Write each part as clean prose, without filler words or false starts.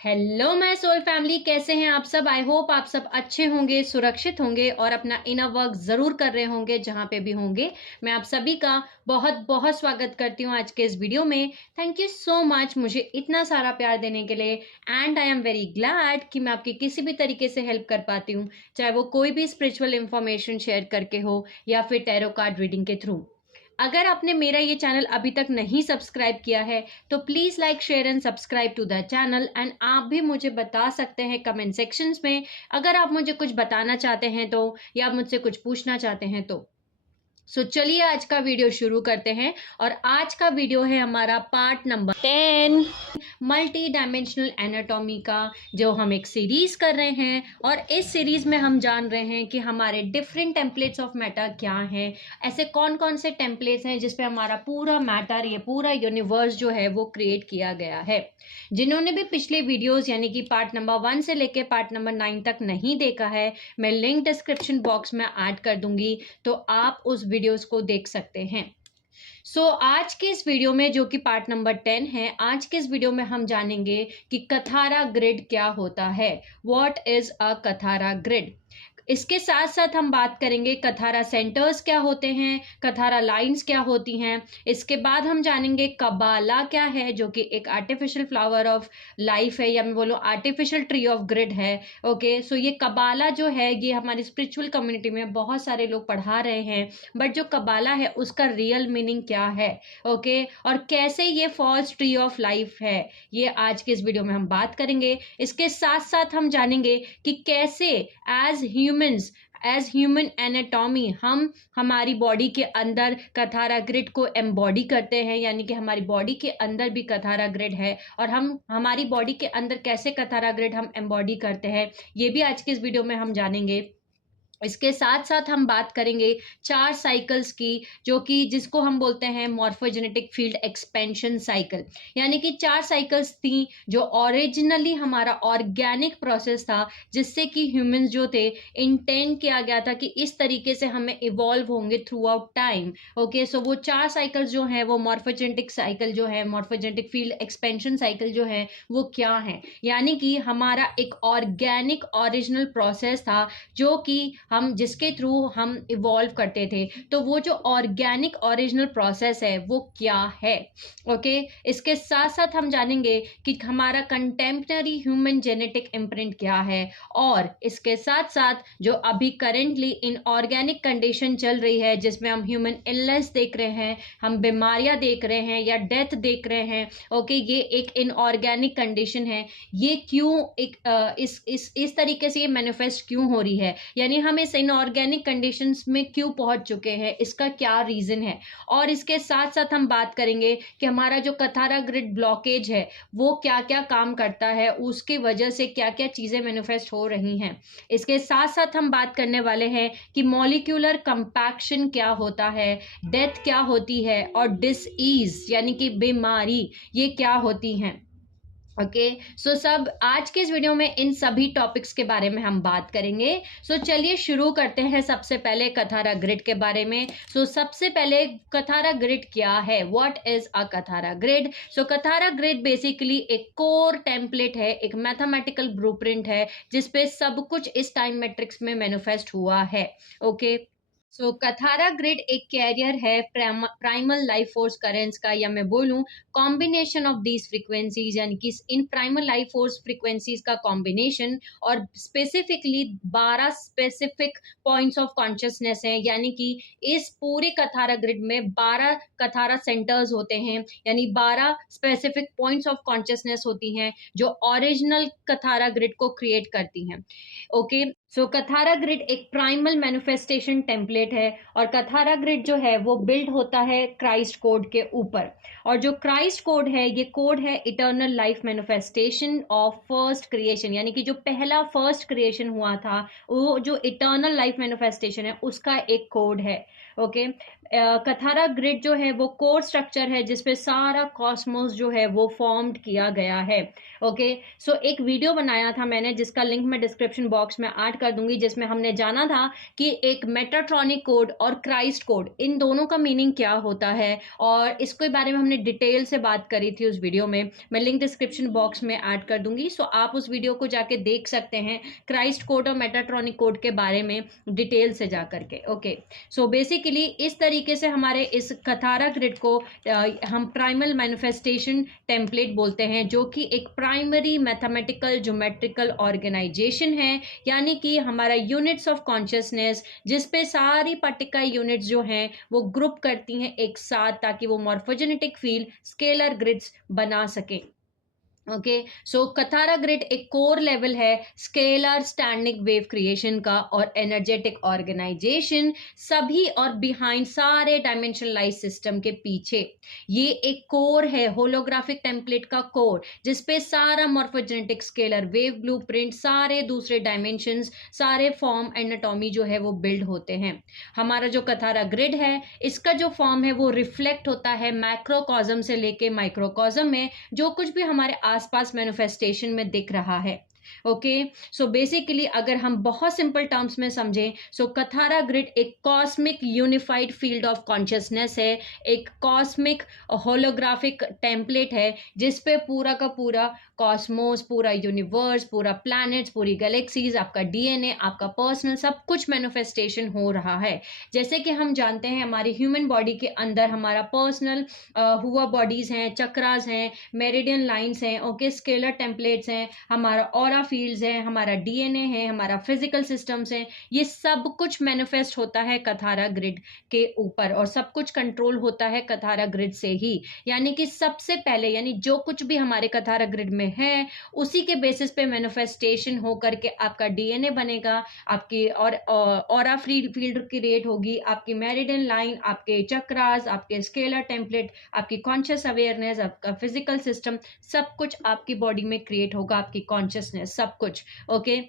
Hello my soul family, कैसे हैं आप सब। आई होप आप सब अच्छे होंगे, सुरक्षित होंगे और अपना इनर वर्क ज़रूर कर रहे होंगे जहाँ पे भी होंगे। मैं आप सभी का बहुत बहुत स्वागत करती हूँ आज के इस वीडियो में। थैंक यू सो मच मुझे इतना सारा प्यार देने के लिए। And I am very glad कि मैं आपकी किसी भी तरीके से हेल्प कर पाती हूँ, चाहे वो कोई भी स्पिरिचुअल इंफॉर्मेशन शेयर करके हो या फिर टैरो कार्ड रीडिंग के थ्रू। अगर आपने मेरा ये चैनल अभी तक नहीं सब्सक्राइब किया है तो please like share and subscribe to the channel. And आप भी मुझे बता सकते हैं कमेंट सेक्शंस में, अगर आप मुझे कुछ बताना चाहते हैं तो, या आप मुझसे कुछ पूछना चाहते हैं तो। चलिए आज का वीडियो शुरू करते हैं। और आज का वीडियो है हमारा part number 10, multi dimensional anatomy का, जो हम एक सीरीज कर रहे हैं। और इस सीरीज में हम जान रहे हैं कि हमारे डिफरेंट टेम्पलेट्स ऑफ मैटर क्या हैं, ऐसे कौन कौन से टेम्पलेट्स हैं जिसपे हमारा पूरा मैटर, ये पूरा यूनिवर्स जो है वो क्रिएट किया गया है। जिन्होंने भी पिछले वीडियोस यानी कि पार्ट नंबर 1 से लेके पार्ट नंबर 9 तक नहीं देखा है, मैं लिंक डिस्क्रिप्शन बॉक्स में ऐड कर दूंगी, तो आप उस वीडियोस को देख सकते हैं। आज के इस वीडियो में, जो कि पार्ट नंबर 10 है, आज के इस वीडियो में हम जानेंगे कि कथारा ग्रिड क्या होता है। What is a Kathara grid. इसके साथ साथ हम बात करेंगे कथारा सेंटर्स क्या होते हैं, कथारा लाइंस क्या होती हैं। इसके बाद हम जानेंगे कबाला क्या है, जो कि एक आर्टिफिशियल फ्लावर ऑफ लाइफ है, या मैं बोलूँ आर्टिफिशियल ट्री ऑफ ग्रिड है। ओके, सो ये कबाला जो है ये हमारी स्पिरिचुअल कम्युनिटी में बहुत सारे लोग पढ़ा रहे हैं, बट जो कबाला है उसका रियल मीनिंग क्या है। ओके, और कैसे ये फॉल्स ट्री ऑफ लाइफ है, ये आज के इस वीडियो में हम बात करेंगे। इसके साथ साथ हम जानेंगे कि कैसे एज ह्यूमन एनाटॉमी हम हमारी बॉडी के अंदर कथारा ग्रिड को एम्बॉडी करते हैं, यानी कि हमारी बॉडी के अंदर भी कथारा ग्रिड है, और हम हमारी बॉडी के अंदर कैसे कथारा ग्रिड हम एम्बॉडी करते हैं, ये भी आज के इस वीडियो में हम जानेंगे। इसके साथ साथ हम बात करेंगे 4 साइकिल्स की, जो कि जिसको हम बोलते हैं मॉर्फोजेनेटिक फील्ड एक्सपेंशन साइकिल। यानी कि 4 साइकिल्स थी जो ओरिजिनली हमारा ऑर्गेनिक प्रोसेस था, जिससे कि ह्यूमंस जो थे इंटेंड किया गया था कि इस तरीके से हमें इवॉल्व होंगे थ्रू आउट टाइम। ओके, सो वो 4 साइकिल्स जो है, वो मॉर्फोजेनेटिक साइकिल जो है, मॉर्फोजेनेटिक फील्ड एक्सपेंशन साइकिल जो है, वो क्या है। यानी कि हमारा एक ऑर्गेनिक ओरिजिनल प्रोसेस था, जो कि हम जिसके थ्रू हम इवॉल्व करते थे। तो वो जो ऑर्गेनिक ओरिजिनल प्रोसेस है वो क्या है। ओके, इसके साथ साथ हम जानेंगे कि हमारा कंटेम्पररी ह्यूमन जेनेटिक इम्प्रिंट क्या है। और इसके साथ साथ जो अभी करेंटली इन ऑर्गेनिक कंडीशन चल रही है, जिसमें हम ह्यूमन इलनेस देख रहे हैं, हम बीमारियां देख रहे हैं या डेथ देख रहे हैं। ओके, ये एक इनऑर्गेनिक कंडीशन है। ये क्यों एक इस तरीके से ये मैनिफेस्ट क्यों हो रही है, यानी हम इस इनऑर्गेनिक कंडीशंस में क्यों पहुंच चुके हैं, इसका क्या रीजन है। और इसके साथ साथ हम बात करेंगे कि हमारा जो कथारा ग्रिड ब्लॉकेज है वो क्या क्या काम करता है, उसकी वजह से क्या क्या चीजें मैनिफेस्ट हो रही हैं। इसके साथ साथ हम बात करने वाले हैं कि मॉलिक्यूलर कंपैक्शन क्या होता है, डेथ क्या होती है, और डिसईज यानी कि बीमारी ये क्या होती हैं। ओके, सब आज के इस वीडियो में इन सभी टॉपिक्स के बारे में हम बात करेंगे। चलिए शुरू करते हैं सबसे पहले कथारा ग्रिड के बारे में। सबसे पहले कथारा ग्रिड क्या है, what is a Kathara grid. Kathara grid basically एक कोर टेम्पलेट है, एक मैथमेटिकल ब्लूप्रिंट है, जिसपे सब कुछ इस टाइम मैट्रिक्स में मैनिफेस्ट हुआ है। ओके, कथारा ग्रिड एक कैरियर है प्राइमल लाइफ फोर्स करेंट्स का, या मैं बोलूं कॉम्बिनेशन ऑफ दीज फ्रीक्वेंसीज, यानी कि इन प्राइमल लाइफ फोर्स फ्रीक्वेंसीज का कॉम्बिनेशन। और specifically 12 specific points of consciousness हैं, यानी कि इस पूरे कथारा ग्रिड में 12 कथारा सेंटर्स होते हैं, यानी 12 स्पेसिफिक पॉइंट्स ऑफ कॉन्शियसनेस होती हैं जो ओरिजिनल कथारा ग्रिड को क्रिएट करती हैं। ओके, कथारा ग्रिड एक प्राइमल मैनिफेस्टेशन टेम्पलेट है, और कथारा ग्रिड जो है वो बिल्ड होता है क्राइस्ट कोड के ऊपर। और जो क्राइस्ट कोड है, ये कोड है eternal life manifestation of first creation, यानी कि जो पहला फर्स्ट क्रिएशन हुआ था, वो जो इटर्नल लाइफ मैनिफेस्टेशन है उसका एक कोड है। ओके। कथारा ग्रिड जो है वो कोर स्ट्रक्चर है जिसपे सारा कॉस्मोस जो है वो फॉर्म्ड किया गया है। ओके। सो एक वीडियो बनाया था मैंने जिसका लिंक मैं डिस्क्रिप्शन बॉक्स में ऐड कर दूंगी, जिसमें हमने जाना था कि एक मेटाट्रॉनिक कोड और क्राइस्ट कोड, इन दोनों का मीनिंग क्या होता है, और इसके बारे में हमने डिटेल से बात करी थी उस वीडियो में। मैं लिंक डिस्क्रिप्शन बॉक्स में ऐड कर दूंगी, सो आप उस वीडियो को जाके देख सकते हैं क्राइस्ट कोड और मेटाट्रॉनिक कोड के बारे में डिटेल से जा करके। ओके। सो बेसिकली इस तरीके से हमारे इस कथारा ग्रिड को हम प्राइमल मैनिफेस्टेशन टेम्पलेट बोलते हैं, जो कि एक प्राइमरी मैथमेटिकल ज्योमेट्रिकल ऑर्गेनाइजेशन है, यानी कि हमारा यूनिट्स ऑफ कॉन्शियसनेस जिसपे सारी पार्टिकल यूनिट्स जो हैं वो ग्रुप करती हैं एक साथ, ताकि वो मॉर्फोजेनेटिक फील्ड स्केलर ग्रिड्स बना सके। ओके। सो कथारा ग्रिड एक कोर लेवल है स्केलर स्टैंडिंग वेव क्रिएशन का और एनर्जेटिक ऑर्गेनाइजेशन सभी और बिहाइंड सारे डायमेंशनलाइज सिस्टम के पीछे। ये एक कोर है, होलोग्राफिक टेम्पलेट का कोर, जिसपे सारा मॉर्फोजेनेटिक स्केलर वेव ब्लूप्रिंट, सारे दूसरे डायमेंशंस, सारे फॉर्म एनाटॉमी जो है वो बिल्ड होते हैं। हमारा जो कथारा ग्रिड है इसका जो फॉर्म है वो रिफ्लेक्ट होता है मैक्रोकॉस्म से लेके माइक्रोकॉस्म में, जो कुछ भी हमारे आसपास मैनिफेस्टेशन में दिख रहा है। ओके। सो बेसिकली अगर हम बहुत सिंपल टर्म्स में समझें, सो कथारा ग्रिड एक cosmic unified field of consciousness है, एक कॉस्मिक होलोग्राफिक टेम्पलेट है जिसपे पूरा का पूरा कॉस्मोस, पूरा यूनिवर्स, पूरा प्लैनेट्स, पूरी गैलेक्सीज, आपका डीएनए, आपका पर्सनल सब कुछ मैनिफेस्टेशन हो रहा है। जैसे कि हम जानते हैं हमारी ह्यूमन बॉडी के अंदर हमारा पर्सनल हुआ बॉडीज हैं, चक्रास हैं, मेरिडियन लाइंस हैं, ओके, स्केलर टेम्पलेट्स हैं, हमारा ऑरा फील्ड्स हैं, हमारा डीएनए है, हमारा फिजिकल सिस्टम्स हैं, ये सब कुछ मैनिफेस्ट होता है कथारा ग्रिड के ऊपर, और सब कुछ कंट्रोल होता है कथारा ग्रिड से ही। यानी कि सबसे पहले, यानी जो कुछ भी हमारे कथारा ग्रिड में है उसी के बेसिस पे मैनिफेस्टेशन हो करके आपका डीएनए बनेगा, आपकी और ऑरा फील्ड क्रिएट होगी, आपकी मेरिडियन लाइन, आपके चक्रास, आपके स्केलर टेम्पलेट, आपकी कॉन्शियस अवेयरनेस, आपका फिजिकल सिस्टम, सब कुछ आपकी बॉडी में क्रिएट होगा, आपकी कॉन्शियसनेस, सब कुछ। ओके।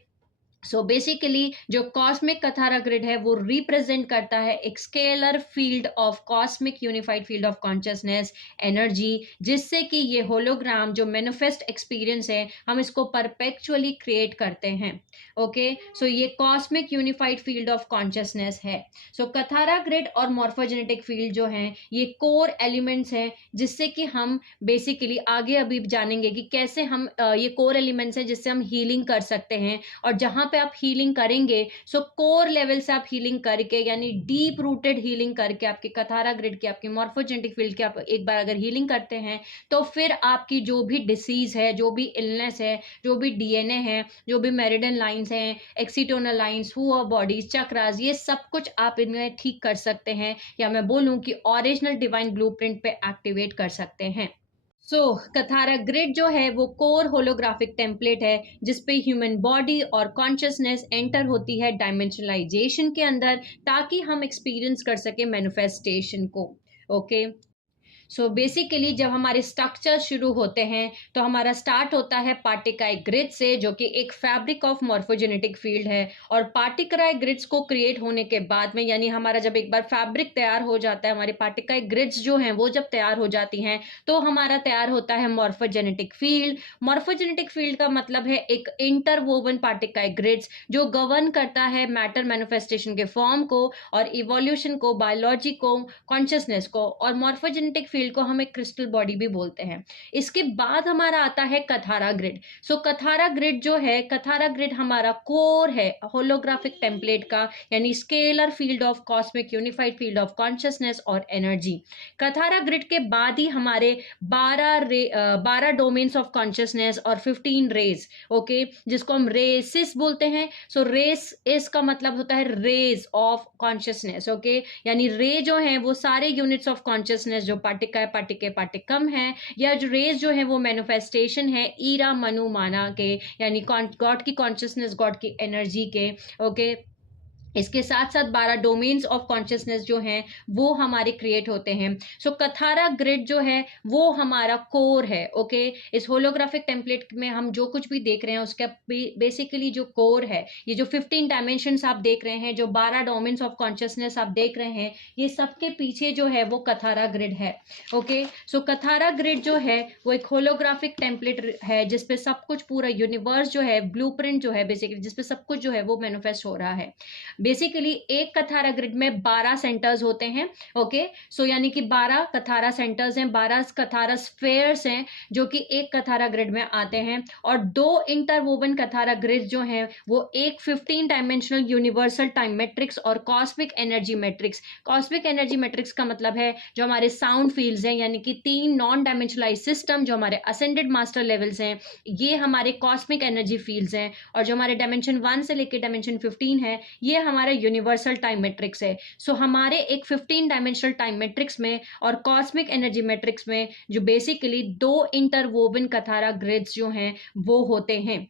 सो बेसिकली जो कॉस्मिक कथारा ग्रिड है वो रिप्रेजेंट करता है एक scalar field of cosmic unified field of consciousness energy, जिससे कि ये होलोग्राम जो मैनिफेस्ट एक्सपीरियंस है हम इसको परपेचुअली क्रिएट करते हैं। ओके। सो ये cosmic unified field of consciousness है। सो कथारा ग्रिड और मॉर्फोजेनेटिक फील्ड जो हैं ये कोर एलिमेंट्स हैं, जिससे कि हम बेसिकली आगे अभी जानेंगे कि कैसे हम ये कोर एलिमेंट्स हैं जिससे हम हीलिंग कर सकते हैं, और जहां पे आप हीलिंग करेंगे सो कोर लेवल से आप हीलिंग करके, यानी डीप रूटेड हीलिंग करके, आपके कथारा ग्रिड की, आपकी मॉर्फोजेनेटिक फील्ड की आप एक बार अगर हीलिंग करते हैं तो फिर आपकी जो भी डिसीज है, जो भी इलनेस है, जो भी डीएनए है, जो भी मेरिडियन लाइंस हैं, एक्सीटोनल लाइंस, हुआ बॉडीज, चक्रास, ये सब कुछ आप इनमें ठीक कर सकते हैं, या मैं बोलूं कि ओरिजिनल डिवाइन ब्लूप्रिंट पे एक्टिवेट कर सकते हैं। सो कथारा ग्रिड जो है वो कोर होलोग्राफिक टेम्पलेट है जिसपे ह्यूमन बॉडी और कॉन्शियसनेस एंटर होती है डायमेंशनलाइजेशन के अंदर, ताकि हम एक्सपीरियंस कर सके मैनिफेस्टेशन को। ओके। सो बेसिकली जब हमारे स्ट्रक्चर शुरू होते हैं तो हमारा स्टार्ट होता है पार्टिकाई ग्रिड से, जो कि एक फैब्रिक ऑफ मॉर्फोजेनेटिक फील्ड है, और पार्टिकाई ग्रिड्स को क्रिएट होने के बाद में, यानी हमारा जब एक बार फैब्रिक तैयार हो जाता है, हमारी पार्टिकाई ग्रिड्स जो हैं वो जब तैयार हो जाती हैं तो हमारा तैयार होता है मॉर्फोजेनेटिक फील्ड। मॉर्फोजेनेटिक फील्ड का मतलब है एक इंटरवोवन पार्टिकाई ग्रिड्स जो गवर्न करता है मैटर मैनिफेस्टेशन के फॉर्म को और इवोल्यूशन को, बायोलॉजी को, कॉन्शियसनेस को, और मॉर्फोजेनेटिक फील्ड को हम एक क्रिस्टल बॉडी भी बोलते हैं। इसके बाद हमारा आता है कथारा ग्रिड। सो कथारा ग्रिड जो है, कथारा ग्रिड हमारा कोर है होलोग्राफिक टेम्पलेट का, यानी scalar field of cosmic unified field of consciousness और एनर्जी। कथारा ग्रिड के बाद ही हमारे 12 डोमेन्स ऑफ कॉन्शियसनेस और 15 रेज, ओके, जिसको हम रेसिस बोलते हैं। सो रेस इसका मतलब होता है रेज ऑफ कॉन्शियसनेस, ओके, यानी रे जो है वो सारे यूनिट्स ऑफ कॉन्शियसनेस जो पार्टिका, पार्टिके, पार्टिकम है, या जो रेज जो है वो मैनिफेस्टेशन है ईरा मनु माना के, यानी गॉड की कॉन्शियसनेस, गॉड की एनर्जी के। ओके। इसके साथ साथ 12 डोमेन्स ऑफ कॉन्शियसनेस जो हैं वो हमारे क्रिएट होते हैं। सो कथारा ग्रिड जो है वो हमारा कोर है। ओके, इस होलोग्राफिक टेम्पलेट में हम जो कुछ भी देख रहे हैं उसका बेसिकली जो कोर है, ये जो 15 डायमेंशंस आप देख रहे हैं, जो 12 डोमेन्स ऑफ कॉन्शियसनेस आप देख रहे हैं, ये सबके पीछे जो है वो कथारा ग्रिड है। ओके, सो कथारा ग्रिड जो है वो एक होलोग्राफिक टेम्पलेट है जिसपे सब कुछ, पूरा यूनिवर्स जो है, ब्लूप्रिंट जो है बेसिकली, जिसपे सब कुछ जो है वो मैनिफेस्ट हो रहा है। बेसिकली एक कथारा ग्रिड में 12 सेंटर्स होते हैं। ओके, सो यानी कि 12 कथारा सेंटर्स हैं, 12 कथारा स्फेयर्स हैं जो कि एक कथारा ग्रिड में आते हैं, और 2 इंटरवोवन कथारा ग्रिड जो हैं वो एक 15 डायमेंशनल यूनिवर्सल टाइम मैट्रिक्स और cosmic energy matrix. Cosmic energy matrix का मतलब है जो हमारे साउंड फील्ड्स हैं, यानी कि 3 नॉन डायमेंशनलाइज सिस्टम जो हमारे असेंडेड मास्टर लेवल्स हैं, ये हमारे कॉस्मिक एनर्जी फील्ड्स हैं, और जो हमारे डायमेंशन 1 से लेकर डायमेंशन 15 है ये हमारा यूनिवर्सल टाइम मैट्रिक्स है। सो हमारे एक 15 डायमेंशनल टाइम मैट्रिक्स में और कॉस्मिक एनर्जी मैट्रिक्स में जो बेसिकली 2 इंटरवोवन कथारा ग्रिड्स जो हैं वो होते हैं।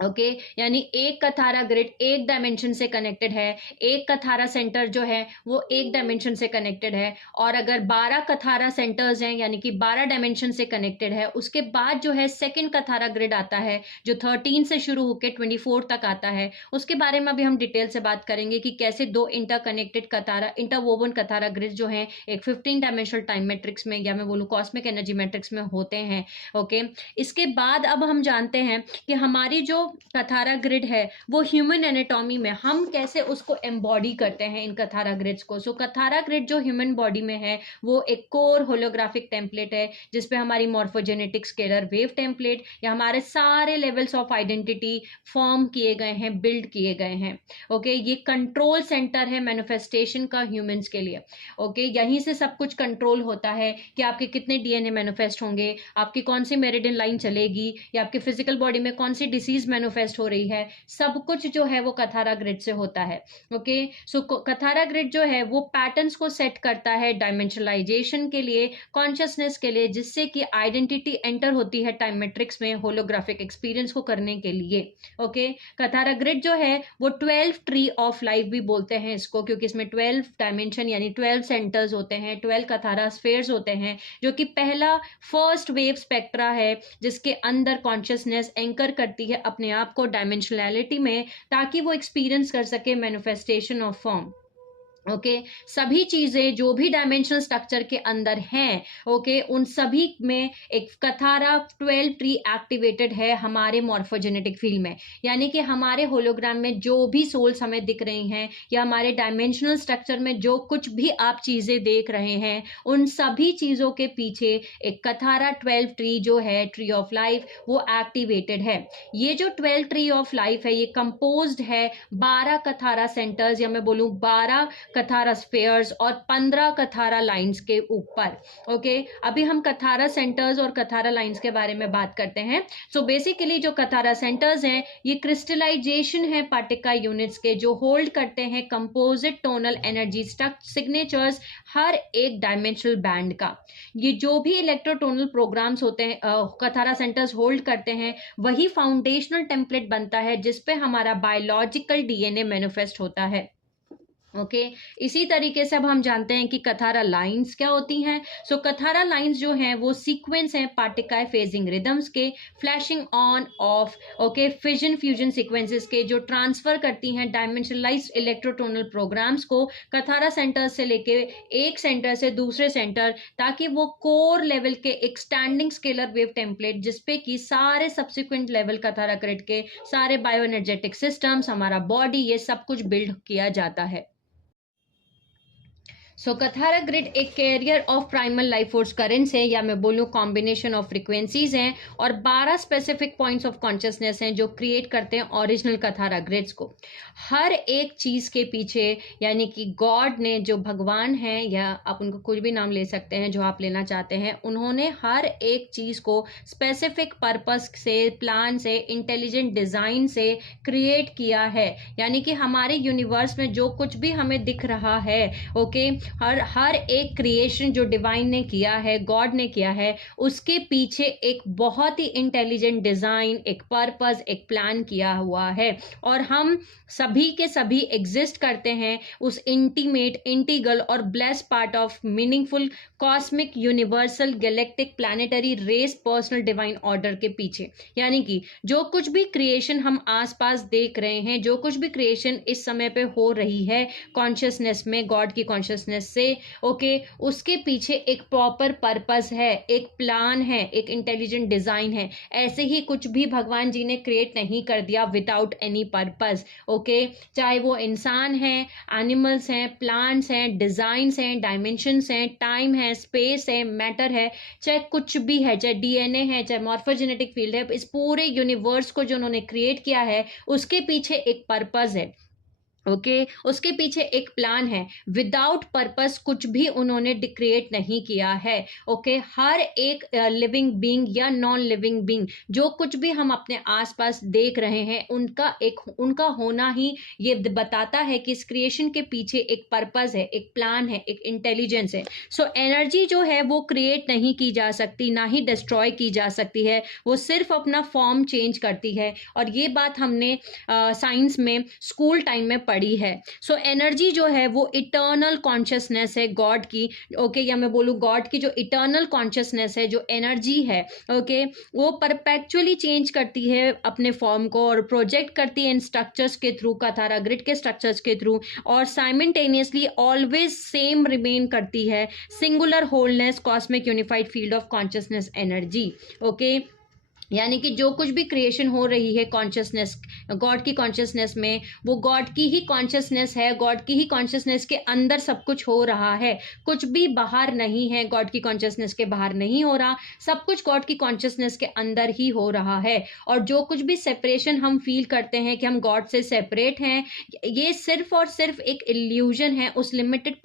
ओके, यानी एक कथारा ग्रिड एक डायमेंशन से कनेक्टेड है, एक कथारा सेंटर जो है वो एक डायमेंशन से कनेक्टेड है, और अगर 12 कथारा सेंटर्स हैं यानी कि 12 डायमेंशन से कनेक्टेड है, उसके बाद जो है सेकंड कथारा ग्रिड आता है जो 13 से शुरू होकर 24 तक आता है। उसके बारे में अभी हम डिटेल से बात करेंगे कि कैसे 2 interconnected Kathara, interwoven Kathara grid जो है एक 15 डायमेंशनल टाइम मैट्रिक्स में, या मैं बोलूँ कॉस्मिक एनर्जी मैट्रिक्स में होते हैं। ओके, इसके बाद अब हम जानते हैं कि हमारी जो कथारा ग्रिड है वो ह्यूमन एनाटॉमी में हम कैसे उसको एम्बॉडी करते हैं इन कथारा ग्रिड्स को। सो कथारा ग्रिड जो ह्यूमन बॉडी में है वो एक कोर होलोग्राफिक टेम्पलेट है जिसपे हमारी मॉर्फोजेनेटिक स्केलर वेव टेम्पलेट या हमारे सारे लेवल्स ऑफ आइडेंटिटी फॉर्म किए गए हैं, बिल्ड किए गए हैं। ओके, ये कंट्रोल सेंटर है मैनिफेस्टेशन का ह्यूमंस के लिए। ओके, यहीं से सब कुछ कंट्रोल होता है कि आपके कितने डीएनए मैनिफेस्ट होंगे, आपकी कौन सी मेरिडियन लाइन चलेगी, या आपके फिजिकल बॉडी में कौन सी डिसीज मैनिफेस्ट हो रही है, सब कुछ जो है वो कथारा ग्रिड से होता है। ओके, सो कथारा ग्रिड जो है वो पैटर्न्स को सेट करता है डायमेंशनलाइजेशन के लिए, कॉन्शियसनेस के लिए, जिससे कि आइडेंटिटी एंटर होती है टाइम मैट्रिक्स में होलोग्राफिक एक्सपीरियंस को करने के लिए। ओके, कथारा ग्रिड जो है वो 12 ट्री ऑफ लाइफ भी बोलते हैं इसको, क्योंकि इसमें 12 डायमेंशन यानी 12 सेंटर्स होते हैं, 12 कथारा स्फेयर्स होते हैं, जो कि पहला फर्स्ट वेव स्पेक्ट्रा है जिसके अंदर कॉन्शियसनेस एंकर करती है अपने आप को डायमेंशनैलिटी में, ताकि वो एक्सपीरियंस कर सके मैनिफेस्टेशन ऑफ फॉर्म। ओके, सभी चीजें जो भी डायमेंशनल स्ट्रक्चर के अंदर हैं, ओके, उन सभी में एक कथारा 12 ट्री एक्टिवेटेड है हमारे मॉर्फोजेनेटिक फील्ड में। यानी कि हमारे होलोग्राम में जो भी सोल्स हमें दिख रही हैं या हमारे डायमेंशनल स्ट्रक्चर में जो कुछ भी आप चीजें देख रहे हैं, उन सभी चीजों के पीछे एक कथारा 12 ट्री जो है, ट्री ऑफ लाइफ, वो एक्टिवेटेड है। ये जो 12 ट्री ऑफ लाइफ है ये कंपोज्ड है 12 कथारा सेंटर्स, या मैं बोलूं 12 कथारा स्फेयर्स और 15 कथारा लाइंस के ऊपर। ओके, अभी हम कथारा सेंटर्स और कथारा लाइंस के बारे में बात करते हैं। सो बेसिकली जो कथारा सेंटर्स हैं ये क्रिस्टलाइजेशन है पार्टिकल यूनिट्स के, जो होल्ड करते हैं कंपोजिट टोनल एनर्जी सिग्नेचर्स हर एक डायमेंशनल बैंड का। ये जो भी इलेक्ट्रोटोनल प्रोग्राम्स होते हैं कथारा सेंटर्स होल्ड करते हैं, वही फाउंडेशनल टेम्पलेट बनता है जिसपे हमारा बायोलॉजिकल डीएनए मैनिफेस्ट होता है। ओके, इसी तरीके से अब हम जानते हैं कि कथारा लाइंस क्या होती हैं। सो कथारा लाइंस जो हैं वो सीक्वेंस हैं पार्टिकल फेजिंग रिदम्स के, flashing on off, okay, fission fusion sequences के, जो ट्रांसफर करती हैं डायमेंशनलाइज्ड इलेक्ट्रोटोनल प्रोग्राम्स को कथारा सेंटर से लेके एक सेंटर से दूसरे सेंटर, ताकि वो कोर लेवल के एक स्टैंडिंग स्केलर वेव टेम्पलेट जिसपे कि सारे सब्सिक्वेंट लेवल कथारा ग्रिड के सारे बायो एनर्जेटिक सिस्टम्स, हमारा बॉडी, ये सब कुछ बिल्ड किया जाता है। सो कथारा ग्रिड एक carrier of primal life force currents है, या मैं बोलूँ कॉम्बिनेशन ऑफ फ्रिक्वेंसीज हैं, और 12 स्पेसिफिक पॉइंट्स ऑफ कॉन्शियसनेस हैं जो क्रिएट करते हैं ओरिजिनल कथारा ग्रिड्स को। हर एक चीज़ के पीछे, यानी कि गॉड ने, जो भगवान हैं या आप उनको कुछ भी नाम ले सकते हैं जो आप लेना चाहते हैं, उन्होंने हर एक चीज़ को स्पेसिफिक पर्पस से, प्लान से, इंटेलिजेंट डिज़ाइन से क्रिएट किया है। यानी कि हमारे यूनिवर्स में जो कुछ भी हमें दिख रहा है, ओके, हर एक क्रिएशन जो डिवाइन ने किया है, गॉड ने किया है, उसके पीछे एक बहुत ही इंटेलिजेंट डिजाइन, एक पर्पस, एक प्लान किया हुआ है। और हम सभी के सभी एग्जिस्ट करते हैं उस इंटीमेट, इंटीग्रल और bless part of meaningful cosmic universal galactic planetary race personal divine order के पीछे। यानी कि जो कुछ भी क्रिएशन हम आसपास देख रहे हैं, जो कुछ भी क्रिएशन इस समय पे हो रही है कॉन्शियसनेस में, गॉड की कॉन्शियसनेस से, ओके, उसके पीछे एक प्रॉपर पर्पस है, एक प्लान है, एक इंटेलिजेंट डिजाइन है। ऐसे ही कुछ भी भगवान जी ने क्रिएट नहीं कर दिया विदाउट एनी पर्पस, ओके। चाहे वो इंसान है, एनिमल्स हैं, प्लांट्स हैं, डिजाइंस हैं, डायमेंशंस हैं, टाइम है, स्पेस है, मैटर है, चाहे कुछ भी है, चाहे डीएनए है, चाहे मॉर्फोजेनेटिक फील्ड है, इस पूरे यूनिवर्स को जो उन्होंने क्रिएट किया है उसके पीछे एक पर्पस है, ओके, उसके पीछे एक प्लान है। विदाउट पर्पस कुछ भी उन्होंने क्रिएट नहीं किया है, ओके। हर एक लिविंग बीइंग या नॉन लिविंग बीइंग, जो कुछ भी हम अपने आसपास देख रहे हैं, उनका होना ही ये बताता है कि इस क्रिएशन के पीछे एक पर्पस है, एक प्लान है, एक इंटेलिजेंस है। सो एनर्जी जो है वो क्रिएट नहीं की जा सकती, ना ही डिस्ट्रॉय की जा सकती है, वो सिर्फ अपना फॉर्म चेंज करती है। और ये बात हमने साइंस में स्कूल टाइम में पड़ी है। सो एनर्जी जो है वो इटर्नल कॉन्शियसनेस है गॉड की, ओके, या मैं बोलूँ गॉड की जो इटर्नल कॉन्शियसनेस है, जो एनर्जी है, ओके, वो परपेचुअली चेंज करती है अपने फॉर्म को और प्रोजेक्ट करती है इन स्ट्रक्चर्स के थ्रू, कथारा ग्रिड के स्ट्रक्चर्स के थ्रू, और साइमल्टेनियसली ऑलवेज सेम रिमेन करती है singular wholeness cosmic unified field of consciousness energy, okay. यानी कि जो कुछ भी क्रिएशन हो रही है कॉन्शियसनेस, गॉड की कॉन्शियसनेस में, वो गॉड की ही कॉन्शियसनेस है, गॉड की ही कॉन्शियसनेस के अंदर सब कुछ हो रहा है, कुछ भी बाहर नहीं है, गॉड की कॉन्शियसनेस के बाहर नहीं हो रहा, सब कुछ गॉड की कॉन्शियसनेस के अंदर ही हो रहा है। और जो कुछ भी सेपरेशन हम फील करते हैं कि हम गॉड से सेपरेट हैं, ये सिर्फ और सिर्फ एक इल्यूजन है उस लिमिटेड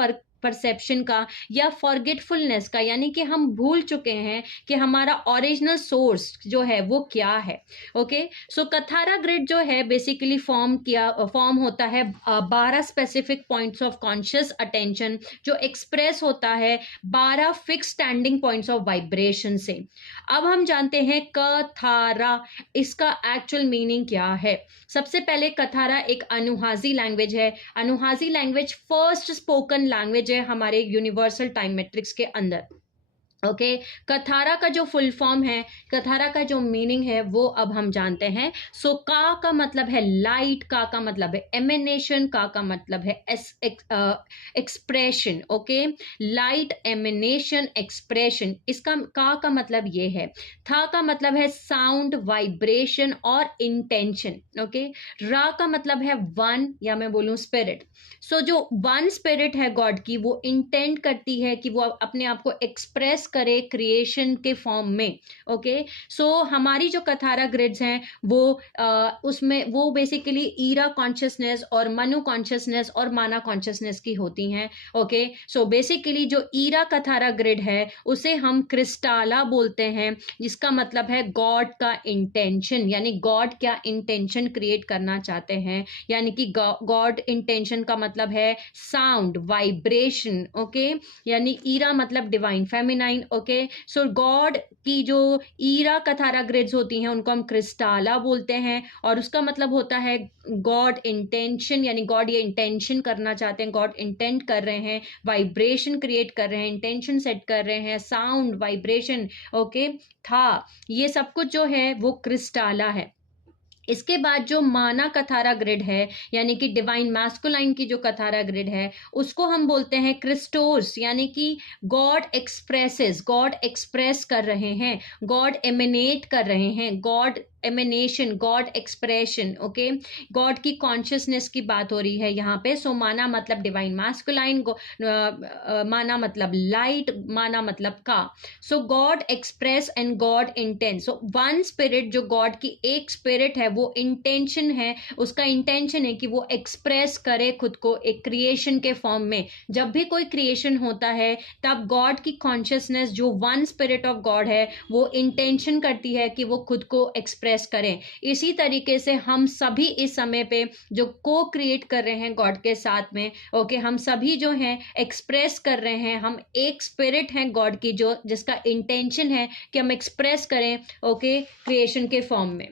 परसेप्शन का या फॉरगेटफुलनेस का, यानी कि हम भूल चुके हैं कि हमारा ओरिजिनल सोर्स जो है वो क्या है, ओके। सो कथारा ग्रिड जो है बेसिकली फॉर्म होता है 12 specific points of conscious attention, जो एक्सप्रेस होता है 12 fix standing points of vibration से। अब हम जानते हैं कथारा, इसका एक्चुअल मीनिंग क्या है। सबसे पहले कथारा एक अनुहाजी लैंग्वेज है। अनुहाजी लैंग्वेज फर्स्ट स्पोकन लैंग्वेज है हमारे यूनिवर्सल टाइम मैट्रिक्स के अंदर, ओके। कथारा का जो फुल फॉर्म है, कथारा का जो मीनिंग है वो अब हम जानते हैं। सो का मतलब है लाइट, का मतलब है एमिनेशन, का मतलब है expression, okay. Light, emanation, expression, इसका का मतलब ये है। था का मतलब है साउंड, वाइब्रेशन और इंटेंशन, ओके। रा का मतलब है वन, या मैं बोलूं स्पिरिट। सो जो वन स्पिरिट है गॉड की, वो इंटेंट करती है कि वो अपने आप को एक्सप्रेस करे क्रिएशन के फॉर्म में, ओके। सो हमारी जो कथारा ग्रिड्स हैं वो उसमें वो बेसिकली ईरा कॉन्शियसनेस और मनु कॉन्शियसनेस और माना कॉन्शियसनेस की होती हैं, ओके। सो बेसिकली जो ईरा कथारा ग्रिड है उसे हम क्रिस्टाला बोलते हैं, जिसका मतलब है गॉड का इंटेंशन, यानी गॉड क्या इंटेंशन क्रिएट करना चाहते हैं, यानी कि गॉड इंटेंशन का मतलब है साउंड, वाइब्रेशन, ओके। यानी ईरा मतलब डिवाइन फेमिनाइन, ओके। सो गॉड की जो ईरा कथारा ग्रिड्स होती हैं उनको हम क्रिस्टाला बोलते हैं, और उसका मतलब होता है गॉड इंटेंशन, यानी गॉड ये इंटेंशन करना चाहते हैं, गॉड इंटेंट कर रहे हैं, वाइब्रेशन क्रिएट कर रहे हैं, इंटेंशन सेट कर रहे हैं, साउंड, वाइब्रेशन, ओके, था, ये सब कुछ जो है वो क्रिस्टाला है। इसके बाद जो माना कथारा ग्रिड है, यानी कि डिवाइन मैस्कुलाइन की जो कथारा ग्रिड है, उसको हम बोलते हैं क्रिस्टोस, यानी कि गॉड एक्सप्रेसेस, गॉड एक्सप्रेस कर रहे हैं, गॉड एमिनेट कर रहे हैं, god emanation, god expression, okay. God की कॉन्शियसनेस की बात हो रही है यहाँ पे। सो माना मतलब डिवाइन मैस्कुलाइन, माना मतलब लाइट, माना मतलब का। So God express and God intent. So one spirit, जो गॉड की एक स्पिरिट है, वो इंटेंशन है, उसका इंटेंशन है कि वो एक्सप्रेस करे खुद को एक क्रिएशन के फॉर्म में। जब भी कोई क्रिएशन होता है तब गॉड की कॉन्शियसनेस, जो वन स्पिरिट ऑफ गॉड है, वो इंटेंशन करती है कि वो खुद को एक्सप्रेस एक्सप्रेस करें, इसी तरीके से हम सभी इस समय पे जो को क्रिएट कर रहे हैं गॉड के साथ में, ओके, हम सभी जो हैं एक्सप्रेस कर रहे हैं, हम एक स्पिरिट हैं गॉड की, जो जिसका इंटेंशन है कि हम एक्सप्रेस करें, ओके, क्रिएशन के फॉर्म में।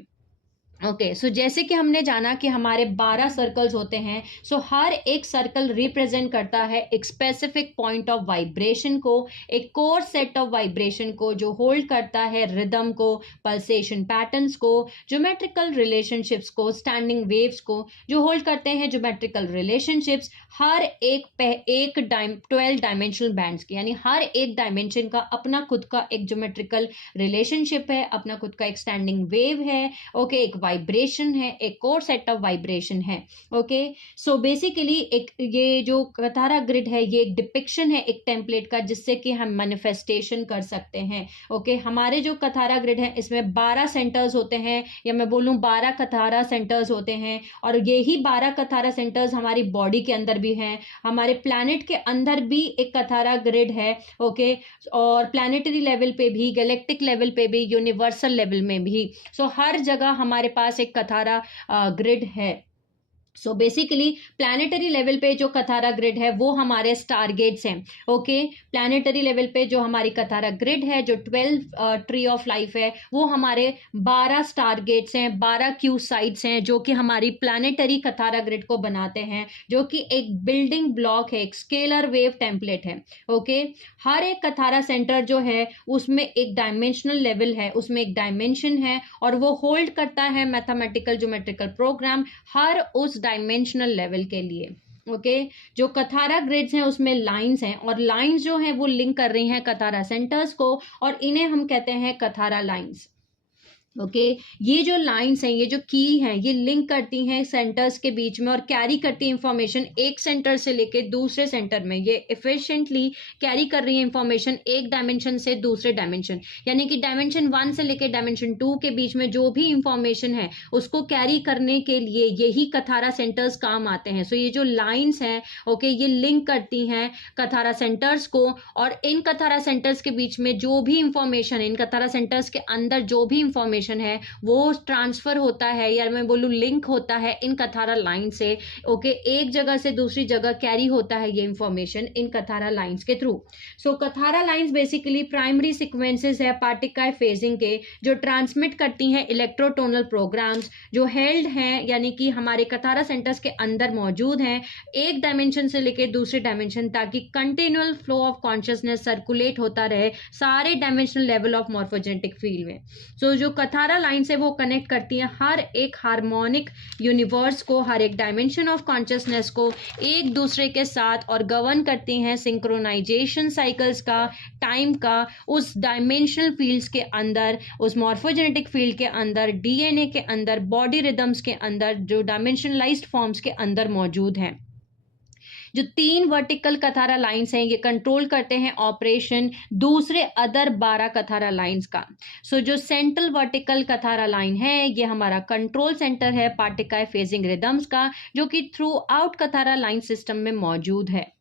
ओके, सो जैसे कि हमने जाना कि हमारे 12 सर्कल्स होते हैं, सो हर एक सर्कल रिप्रेजेंट करता है एक स्पेसिफिक पॉइंट ऑफ वाइब्रेशन को, एक कोर सेट ऑफ वाइब्रेशन को जो होल्ड करता है रिदम को, पल्सेशन पैटर्न्स को, ज्योमेट्रिकल रिलेशनशिप्स को, स्टैंडिंग वेव्स को, जो होल्ड करते हैं ज्योमेट्रिकल रिलेशनशिप्स हर एक 12 डायमेंशनल बैंड्स की, यानी हर एक डायमेंशन का अपना खुद का एक ज्योमेट्रिकल रिलेशनशिप है, अपना खुद का एक स्टैंडिंग वेव है, ओके, एक वाइब्रेशन है, एक कोर सेट ऑफ वाइब्रेशन है। ओके, सो बेसिकली एक ये जो कथारा ग्रिड है ये एक डिपिक्शन है एक टेम्पलेट का, जिससे कि हम मैनिफेस्टेशन कर सकते हैं। ओके, हमारे जो कथारा ग्रिड है इसमें 12 सेंटर्स होते हैं, या मैं बोलूं 12 कथारा सेंटर्स होते हैं, और यही 12 कथारा सेंटर्स हमारी बॉडी के अंदर भी हैं, हमारे प्लैनेट के अंदर भी एक कथारा ग्रिड है। ओके, और प्लैनेटरी लेवल पे भी, गैलेक्टिक लेवल पे भी, यूनिवर्सल लेवल में भी, सो हर जगह हमारे पास एक कथारा ग्रिड है। सो बेसिकली प्लैनेटरी लेवल पे जो कथारा ग्रिड है वो हमारे स्टार गेट्स हैं। ओके, प्लैनेटरी लेवल पे जो हमारी कथारा ग्रिड है, जो 12 ट्री ऑफ लाइफ है, वो हमारे 12 स्टार गेट्स हैं, 12 क्यू साइड्स हैं, जो कि हमारी प्लैनेटरी कथारा ग्रिड को बनाते हैं, जो कि एक बिल्डिंग ब्लॉक है, एक स्केलर वेव टेम्पलेट है। ओके, हर एक कथारा सेंटर जो है उसमें एक डायमेंशनल लेवल है, उसमें एक डायमेंशन है, और वो होल्ड करता है मैथमेटिकल ज्योमेट्रिकल प्रोग्राम हर उस डायमेंशनल लेवल के लिए। ओके, जो कथारा ग्रिड्स हैं उसमें लाइंस हैं, और लाइंस जो हैं वो लिंक कर रही हैं कथारा सेंटर्स को, और इन्हें हम कहते हैं कथारा लाइंस। ओके, ये जो लाइंस हैं, ये जो की हैं, ये लिंक करती हैं सेंटर्स के बीच में और कैरी करती है इंफॉर्मेशन एक सेंटर से लेके दूसरे सेंटर में। ये एफिशिएंटली कैरी कर रही है इंफॉर्मेशन एक डायमेंशन से दूसरे डायमेंशन, यानी कि डायमेंशन 1 से लेके डायमेंशन 2 के बीच में जो भी इंफॉर्मेशन है उसको कैरी करने के लिए यही कथारा सेंटर्स काम आते हैं। सो ये जो लाइन्स हैं, ओके, ये लिंक करती हैं कथारा सेंटर्स को, और इन कथारा सेंटर्स के बीच में जो भी इंफॉर्मेशन है, इन कथारा सेंटर्स के अंदर जो भी इंफॉर्मेशन है वो ट्रांसफर होता है, या मैं बोलूं लिंक होता है इन कथारा लाइन से। ओके, एक जगह से दूसरी जगह कैरी होता है ये इंफॉर्मेशन इन कथारा लाइंस के through. So Kathara lines basically primary sequences है पार्टिकल फेजिंग के, जो ट्रांसमिट करती हैं इलेक्ट्रोटोनल प्रोग्राम्स जो हेल्ड हैं, यानी कि हमारे कथारा सेंटर्स के अंदर मौजूद हैं एक डायमेंशन से लेकर दूसरे डायमेंशन, ताकि continual flow of consciousness circulate होता रहे सारे dimensional level of morphogenetic field में। सो जो कथारा लाइन से वो कनेक्ट करती हैं हर एक हार्मोनिक यूनिवर्स को, हर एक डायमेंशन ऑफ कॉन्शियसनेस को एक दूसरे के साथ, और गवर्न करती हैं सिंक्रोनाइजेशन साइकिल्स का, टाइम का, उस डायमेंशनल फील्ड्स के अंदर, उस मॉर्फोजेनेटिक फील्ड के अंदर, डीएनए के अंदर, बॉडी रिदम्स के अंदर, जो डायमेंशनलाइज्ड फॉर्म्स के अंदर मौजूद हैं। जो 3 वर्टिकल कथारा लाइंस हैं ये कंट्रोल करते हैं ऑपरेशन दूसरे अदर 12 कथारा लाइंस का। सो जो सेंट्रल वर्टिकल कथारा लाइन है ये हमारा कंट्रोल सेंटर है पार्टिकल फेजिंग रिदम्स का, जो कि through out Kathara line system में मौजूद है।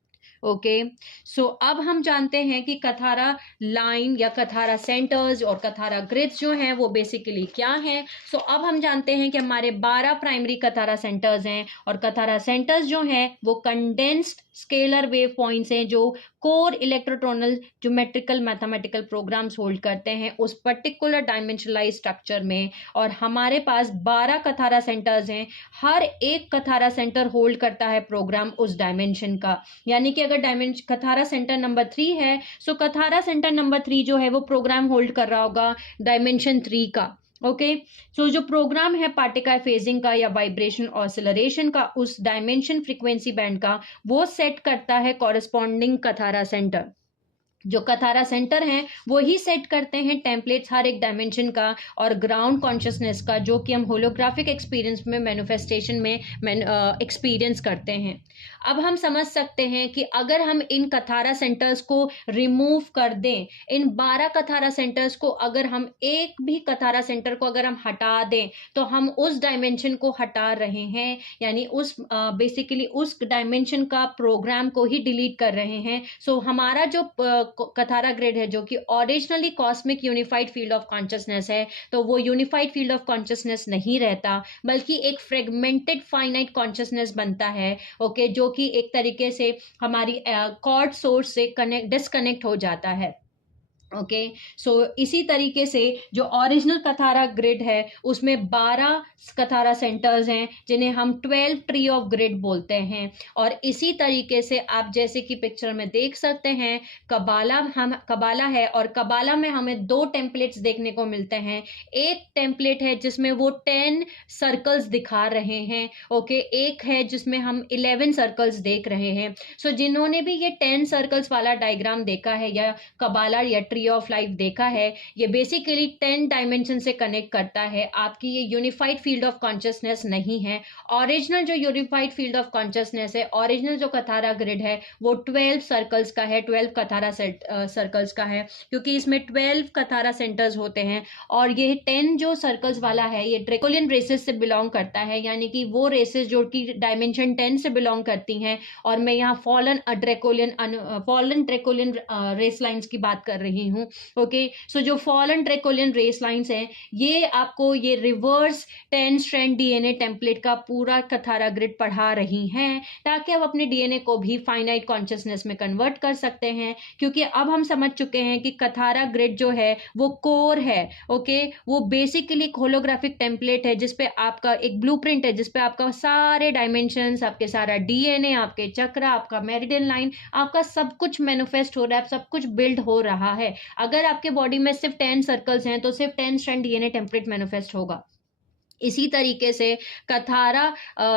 ओके, सो अब हम जानते हैं कि कथारा लाइन या कथारा सेंटर्स और कथारा ग्रिड्स जो हैं वो बेसिकली क्या हैं। सो अब हम जानते हैं कि हमारे 12 प्राइमरी कथारा सेंटर्स हैं, और कथारा सेंटर्स जो हैं वो कंडेंस्ड स्केलर वेव पॉइंट्स हैं जो core electrotonal geometrical mathematical programs hold करते हैं उस पर्टिकुलर डायमेंशनलाइज स्ट्रक्चर में। और हमारे पास 12 कथारा सेंटर्स हैं, हर एक कथारा सेंटर होल्ड करता है प्रोग्राम उस डायमेंशन का, यानी कि अगर डायमेंशन कथारा सेंटर नंबर 3 है, सो कथारा सेंटर नंबर 3 जो है वो प्रोग्राम होल्ड कर रहा होगा डायमेंशन 3 का। ओके, सो जो प्रोग्राम है पार्टिकल फेजिंग का या वाइब्रेशन ऑसिलरेशन का उस डायमेंशन फ्रीक्वेंसी बैंड का, वो सेट करता है कॉरेस्पॉन्डिंग कथारा सेंटर। जो कथारा सेंटर हैं वो ही सेट करते हैं टेम्पलेट्स हर एक डायमेंशन का और ग्राउंड कॉन्शियसनेस का, जो कि हम होलोग्राफिक एक्सपीरियंस में मैनिफेस्टेशन में एक्सपीरियंस करते हैं। अब हम समझ सकते हैं कि अगर हम इन कथारा सेंटर्स को रिमूव कर दें, इन 12 कथारा सेंटर्स को, अगर हम एक भी कथारा सेंटर को अगर हम हटा दें तो हम उस डायमेंशन को हटा रहे हैं, यानी उस बेसिकली उस डायमेंशन का प्रोग्राम को ही डिलीट कर रहे हैं। सो हमारा जो कथारा ग्रिड है जो कि originally cosmic unified field of consciousness है, तो वो यूनिफाइड फील्ड ऑफ कॉन्शियसनेस नहीं रहता, बल्कि एक फ्रेगमेंटेड फाइनाइट कॉन्शियसनेस बनता है। ओके, जो कि एक तरीके से हमारी कॉर्ड सोर्स से डिस्कनेक्ट हो जाता है। ओके, सो इसी तरीके से जो ओरिजिनल कथारा ग्रिड है उसमें 12 कथारा सेंटर्स हैं जिन्हें हम 12 ट्री ऑफ ग्रिड बोलते हैं। और इसी तरीके से आप जैसे कि पिक्चर में देख सकते हैं, कबाला है, और कबाला में हमें 2 टेम्पलेट्स देखने को मिलते हैं। एक टेम्पलेट है जिसमें वो 10 सर्कल्स दिखा रहे हैं। ओके, एक है जिसमें हम 11 सर्कल्स देख रहे हैं। सो जिन्होंने भी ये 10 सर्कल्स वाला डायग्राम देखा है या कबाला या ट्री ऑफ लाइफ देखा है, ये बेसिकली 10 डायमेंशन से कनेक्ट करता है। आपकी ये यूनिफाइड फील्ड ऑफ कॉन्शियसनेस नहीं है। ओरिजिनल जो यूनिफाइड फील्ड ऑफ कॉन्शियसनेस है, ओरिजिनल जो कथारा ग्रिड है, वो 12 सर्कल्स का है, 12 कथारा सर्कल्स का है, क्योंकि इसमें 12 कथारा सेंटर्स होते हैं। और ये 10 जो सर्कल्स वाला है ये ड्रैकोलियन रेसेस से बिलोंग करता है, यानी कि वो रेसेस जो कि डायमेंशन 10 से बिलोंग करती हैं। और मैं यहाँ फॉलन ड्रैकोलियन रेस लाइंस की बात कर रही हूँ। ओके, सो जो फॉलन ड्रैकोलियन रेस लाइंस हैं, ये आपको ये रिवर्स 10 स्ट्रैंड डीएनए टेम्पलेट का पूरा कथारा ग्रिड पढ़ा रही हैं, ताकि आप अपने डीएनए को भी फाइनाइट कॉन्शियसनेस में कन्वर्ट कर सकते हैं। क्योंकि अब हम समझ चुके हैं कि कथारा ग्रिड जो है वो कोर है। ओके, वो बेसिकली एक होलोग्राफिक टेम्पलेट है जिसपे आपका एक ब्लूप्रिंट है, जिसपे आपका सारे डायमेंशंस, आपके सारा डीएनए, आपके चक्र, आपका मेरिडियन लाइन, आपका सब कुछ मैनिफेस्ट हो रहा है, सब कुछ बिल्ड हो रहा है। अगर आपके बॉडी में सिर्फ 10 सर्कल्स हैं तो सिर्फ 10 स्ट्रैंड डीएनए टेम्पलेट मैनिफेस्ट होगा। इसी तरीके से कथारा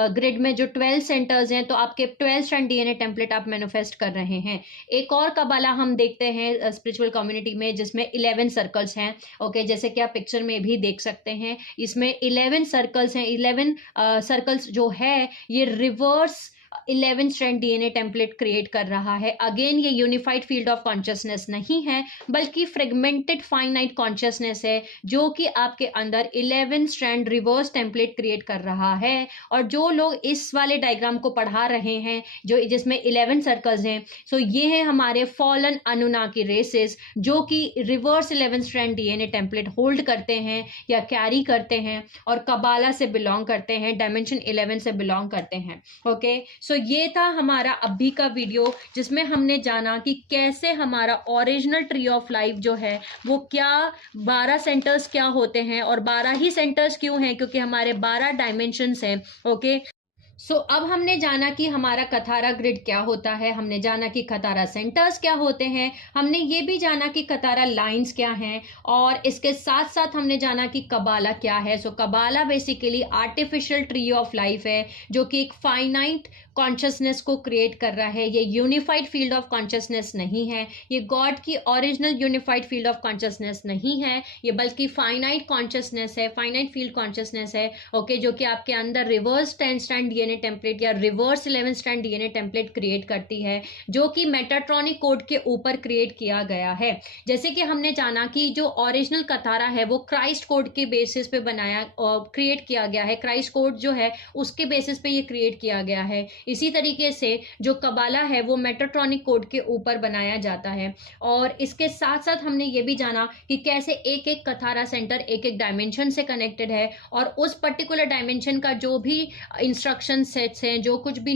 ग्रिड में जो 12 सेंटर्स हैं, तो आपके 12 स्ट्रैंड डीएनए टेम्पलेट आप मैनिफेस्ट कर रहे हैं। एक और कबाला हम देखते हैं स्पिरिचुअल कम्युनिटी में, जिसमें 11 सर्कल्स हैं। ओके, जैसे कि आप पिक्चर में भी देख सकते हैं, इसमें 11 सर्कल्स हैं। 11 सर्कल्स जो है ये reverse 11 strand DNA template create कर रहा है। अगेन ये यूनिफाइड फील्ड ऑफ कॉन्शियसनेस नहीं है, बल्कि फ्रेगमेंटेड फाइनाइट कॉन्शियसनेस है, जो कि आपके अंदर 11 स्ट्रैंड रिवर्स टेम्पलेट क्रिएट कर रहा है। और जो लोग इस वाले डायग्राम को पढ़ा रहे हैं, जो जिसमें 11 सर्कल्स हैं, सो ये हैं हमारे फॉलन अनुनाकी रेसेस, जो कि reverse 11 strand DNA template hold करते हैं या कैरी करते हैं, और कबाला से बिलोंग करते हैं, डायमेंशन 11 से बिलोंग करते हैं। ओके, सो ये था हमारा अभी का वीडियो, जिसमें हमने जाना कि कैसे हमारा ओरिजिनल ट्री ऑफ लाइफ जो है वो क्या 12 सेंटर्स क्या होते हैं, और 12 ही सेंटर्स क्यों हैं, क्योंकि हमारे 12 डायमेंशंस हैं। ओके, सो अब हमने जाना कि हमारा कथारा ग्रिड क्या होता है, हमने जाना कि कथारा सेंटर्स क्या होते हैं, हमने ये भी जाना कि कथारा लाइंस क्या हैं, और इसके साथ साथ हमने जाना कि कबाला क्या है। So Kabbalah basically artificial tree of life है, जो कि एक फाइनाइट कॉन्शियसनेस को क्रिएट कर रहा है। ये यूनिफाइड फील्ड ऑफ कॉन्शियसनेस नहीं है, ये गॉड की original unified field of consciousness नहीं है, ये बल्कि फाइनाइट कॉन्शियसनेस है, फाइनाइट फील्ड कॉन्शियसनेस है। ओके, जो कि आपके अंदर रिवर्स 10 स्ट्रैंड डीएनए टेम्पलेट या reverse 11 strand DNA template create करती है, जो कि मेटाट्रॉनिक कोड के ऊपर क्रिएट किया गया है। जैसे कि हमने जाना कि जो ओरिजिनल कथारा है वो क्राइस्ट कोड के बेसिस पे बनाया और क्रिएट किया गया है, क्राइस्ट कोड जो है उसके बेसिस पे ये क्रिएट किया गया है। इसी तरीके से जो कबाला है वो मेटाट्रॉनिक कोड के ऊपर बनाया जाता है। और इसके साथ साथ हमने ये भी जाना कि कैसे एक एक कथारा सेंटर एक एक डायमेंशन से कनेक्टेड है, और उस पर्टिकुलर डायमेंशन का जो भी इंस्ट्रक्शन सेट्स हैं, जो कुछ भी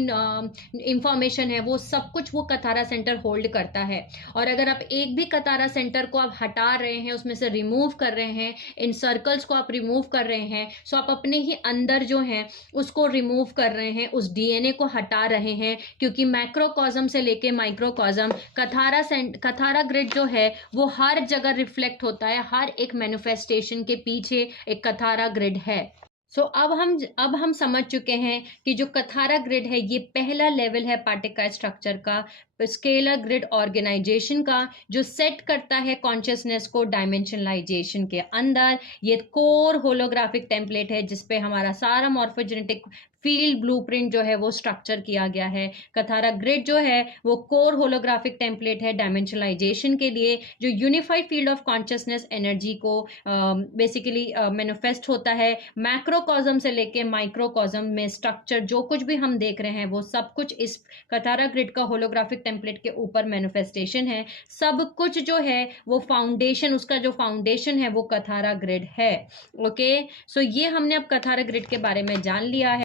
इंफॉर्मेशन है, वो सब कुछ वो कथारा सेंटर होल्ड करता है। और अगर आप एक भी कथारा सेंटर को आप हटा रहे हैं, उसमें से रिमूव कर रहे हैं, इन सर्कल्स को आप रिमूव कर रहे हैं, सो आप अपने ही अंदर जो है उसको रिमूव कर रहे हैं, उस डीएनए को हटा रहे हैं। क्योंकि मैक्रोकॉज्म से लेके माइक्रोकॉज्म कथारा ग्रिड जो है वो हर जगह रिफ्लेक्ट होता है, हर एक मैनिफेस्टेशन के पीछे एक कथारा ग्रिड है। सो अब हम समझ चुके हैं कि जो कथारा ग्रिड है ये पहला लेवल है पार्टिकल स्ट्रक्चर का, स्केलर ग्रिड ऑर्गेनाइजेशन का, जो सेट करता है कॉन्शियसनेस को डायमेंशनलाइजेशन के अंदर। ये कोर होलोग्राफिक टेम्पलेट है जिसपे हमारा सारा मॉर्फोजेनेटिक फील्ड ब्लूप्रिंट जो है वो स्ट्रक्चर किया गया है। कथारा ग्रिड जो है वो कोर होलोग्राफिक टेम्पलेट है डायमेंशनलाइजेशन के लिए, जो unified field of consciousness energy को बेसिकली मैनिफेस्ट होता है। मैक्रोकॉज्म से लेके माइक्रोकॉज्म में स्ट्रक्चर जो कुछ भी हम देख रहे हैं वो सब कुछ इस कथारा ग्रिड का होलोग्राफिक टेम्पलेट के ऊपर मैनिफेस्टेशन है, सब कुछ जो है वो फाउंडेशन, उसका जो फाउंडेशन है वो कथारा ग्रिड है। ओके, सो ये हमने अब कथारा ग्रिड के बारे में जान लिया है।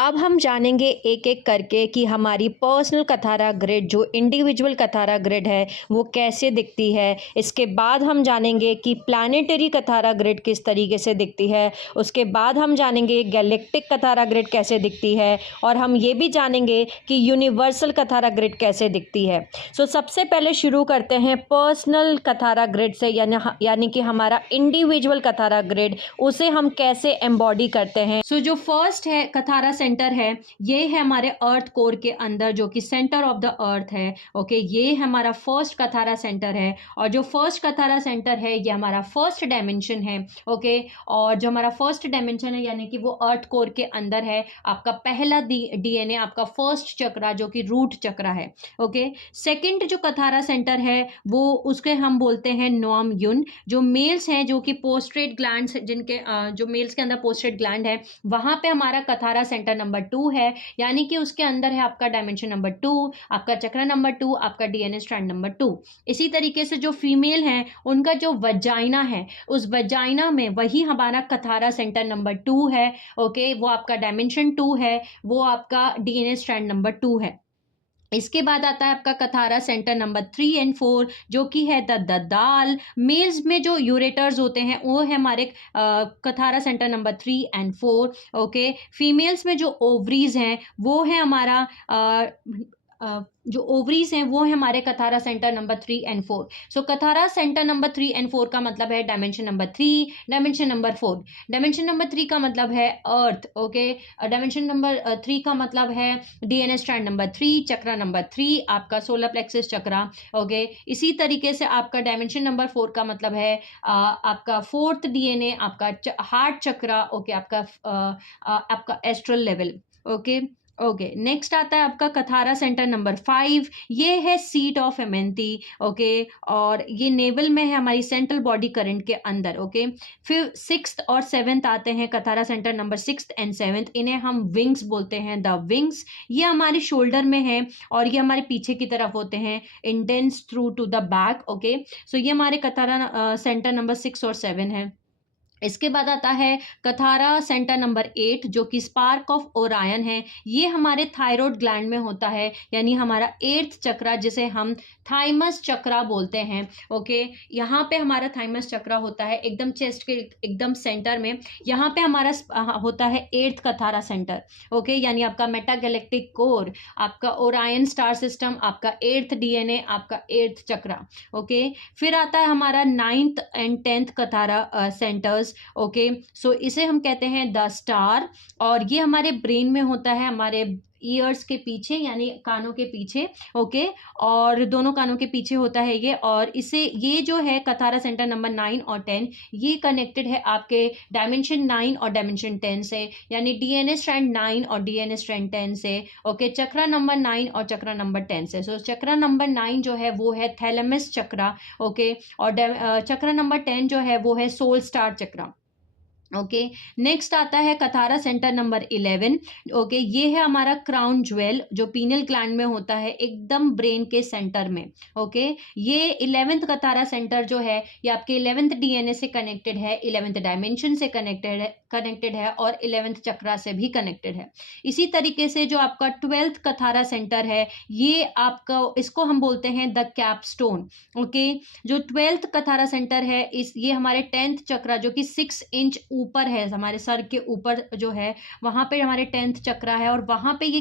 अब हम जानेंगे एक एक करके कि हमारी पर्सनल कथारा ग्रिड, जो इंडिविजुअल कथारा ग्रिड है, वो कैसे दिखती है। इसके बाद हम जानेंगे कि प्लानिटरी कथारा ग्रिड किस तरीके से दिखती है। उसके बाद हम जानेंगे गैलेक्टिक कथारा ग्रिड कैसे दिखती है, और हम ये भी जानेंगे कि यूनिवर्सल कथारा ग्रिड कैसे दिखती है। सबसे पहले शुरू करते हैं पर्सनल कथारा ग्रिड से, यानी कि हमारा इंडिविजुअल कथारा ग्रिड, उसे हम कैसे एम्बॉडी करते हैं। जो फर्स्ट है कथारा सेंटर है, ये है हमारे अर्थ कोर के अंदर, जो कि सेंटर ऑफ द अर्थ है। ओके, ये हमारा फर्स्ट कथारा सेंटर है, और जो फर्स्ट कथारा सेंटर है ये हमारा फर्स्ट डायमेंशन है। ओके, और जो हमारा फर्स्ट डायमेंशन है यानी कि वो अर्थ कोर के अंदर है, आपका पहला डीएनए, आपका फर्स्ट चक्रा जो कि रूट चक्रा है। ओके, सेकंड जो कथारा सेंटर है वो उसके हम बोलते हैं नॉम युन। जो मेल्स हैं, जो कि पोस्ट्रेट ग्लैंड्स, जिनके जो मेल्स के अंदर पोस्ट्रेट ग्लैंड है, वहां पे हमारा कथारा सेंटर नंबर 2 है, यानी कि उसके अंदर है आपका डायमेंशन नंबर 2, आपका चक्र नंबर 2, आपका डीएनए स्ट्रैंड नंबर 2। इसी तरीके से जो फीमेल हैं उनका जो वजाइना है, उस वजाइना में वही हमारा कथारा सेंटर नंबर 2 है। ओके, वो आपका डायमेंशन 2 है, वो आपका डीएनए स्ट्रैंड नंबर 2 है। इसके बाद आता है आपका कथारा सेंटर नंबर 3 एंड 4, जो कि है दाल। मेल्स में जो यूरेटर्स होते हैं वो है हमारे Kathara centre number 3 and 4। Okay, females में जो ओवरीज हैं वो है हमारा जो ओवरीज हैं वो है हमारे Kathara centre number 3 and 4। Kathara centre number 3 and 4 का मतलब है dimension number 3, dimension number 4। Dimension number 3 का मतलब है अर्थ। ओके, डायमेंशन नंबर 3 का मतलब है डीएनए स्ट्रैंड नंबर 3, चक्रा नंबर 3, आपका सोलर प्लेक्सस चक्रा। ओके, इसी तरीके से आपका डायमेंशन नंबर 4 का मतलब है आपका फोर्थ डीएनए, आपका हार्ट चक्रा। ओके, आपका एस्ट्रल लेवल। ओके, नेक्स्ट आता है आपका कथारा सेंटर नंबर 5, ये है सीट ऑफ एमेंथी। ओके, और ये नेवल में है, हमारी सेंट्रल बॉडी करंट के अंदर। ओके, फिर 6th और 7th आते हैं Kathara centre number 6th and 7th, इन्हें हम विंग्स बोलते हैं, द विंग्स। ये हमारे शोल्डर में है और ये हमारे पीछे की तरफ होते हैं, इंडेंस through to the back. Okay, ये हमारे कथारा सेंटर नंबर 6 और 7 है। इसके बाद आता है कथारा सेंटर नंबर 8, जो कि स्पार्क ऑफ ओरायन है। ये हमारे थायराइड ग्लैंड में होता है, यानी हमारा 8th चक्रा, जिसे हम थाइमस चक्रा बोलते हैं। ओके, यहाँ पे हमारा थाइमस चक्रा होता है एकदम चेस्ट के एकदम सेंटर में। यहाँ पे हमारा होता है 8th कथारा सेंटर। ओके, यानी आपका मेटागैलेक्टिक कोर, आपका ओरायन स्टार सिस्टम, आपका 8th डीएनए, आपका 8th चक्रा। ओके, फिर आता है हमारा 9th and 10th Kathara centres. Okay, इसे हम कहते हैं द स्टार, और ये हमारे ब्रेन में होता है, हमारे ईयर्स के पीछे, यानी कानों के पीछे। ओके, और दोनों कानों के पीछे होता है ये, और इसे ये जो है कथारा सेंटर नंबर 9 और 10, ये कनेक्टेड है आपके डायमेंशन 9 और डायमेंशन 10 से, यानी डीएनए स्ट्रैंड 9 और डीएनए स्ट्रैंड 10 से। ओके, चक्रा नंबर 9 और चक्रा नंबर 10 से। चक्रा नंबर 9 जो है वो है थैलेमस चक्रा। ओके, और चक्रा नंबर 10 जो है वो है सोल स्टार चक्रा। ओके, नेक्स्ट आता है कथारा सेंटर नंबर 11। ओके, ये है हमारा क्राउन ज्वेल, जो पीनल ग्लैंड में होता है एकदम ब्रेन के सेंटर में। ओके, ये 11th कथारा सेंटर जो है ये आपके 11th डीएनए से कनेक्टेड है, 11th डायमेंशन से कनेक्टेड है और 11th चक्रा से भी कनेक्टेड है। इसी तरीके से जो आपका 12th कथारा सेंटर है, ये आपका, इसको हम बोलते हैं द कैपस्टोन। ओके, जो 12th कथारा सेंटर है, ये हमारे 10th चक्रा, जो कि 6 इंच ऊपर है, हमारे सर के ऊपर जो है, वहां पे हमारे 10th चक्रा है, और वहां पे ये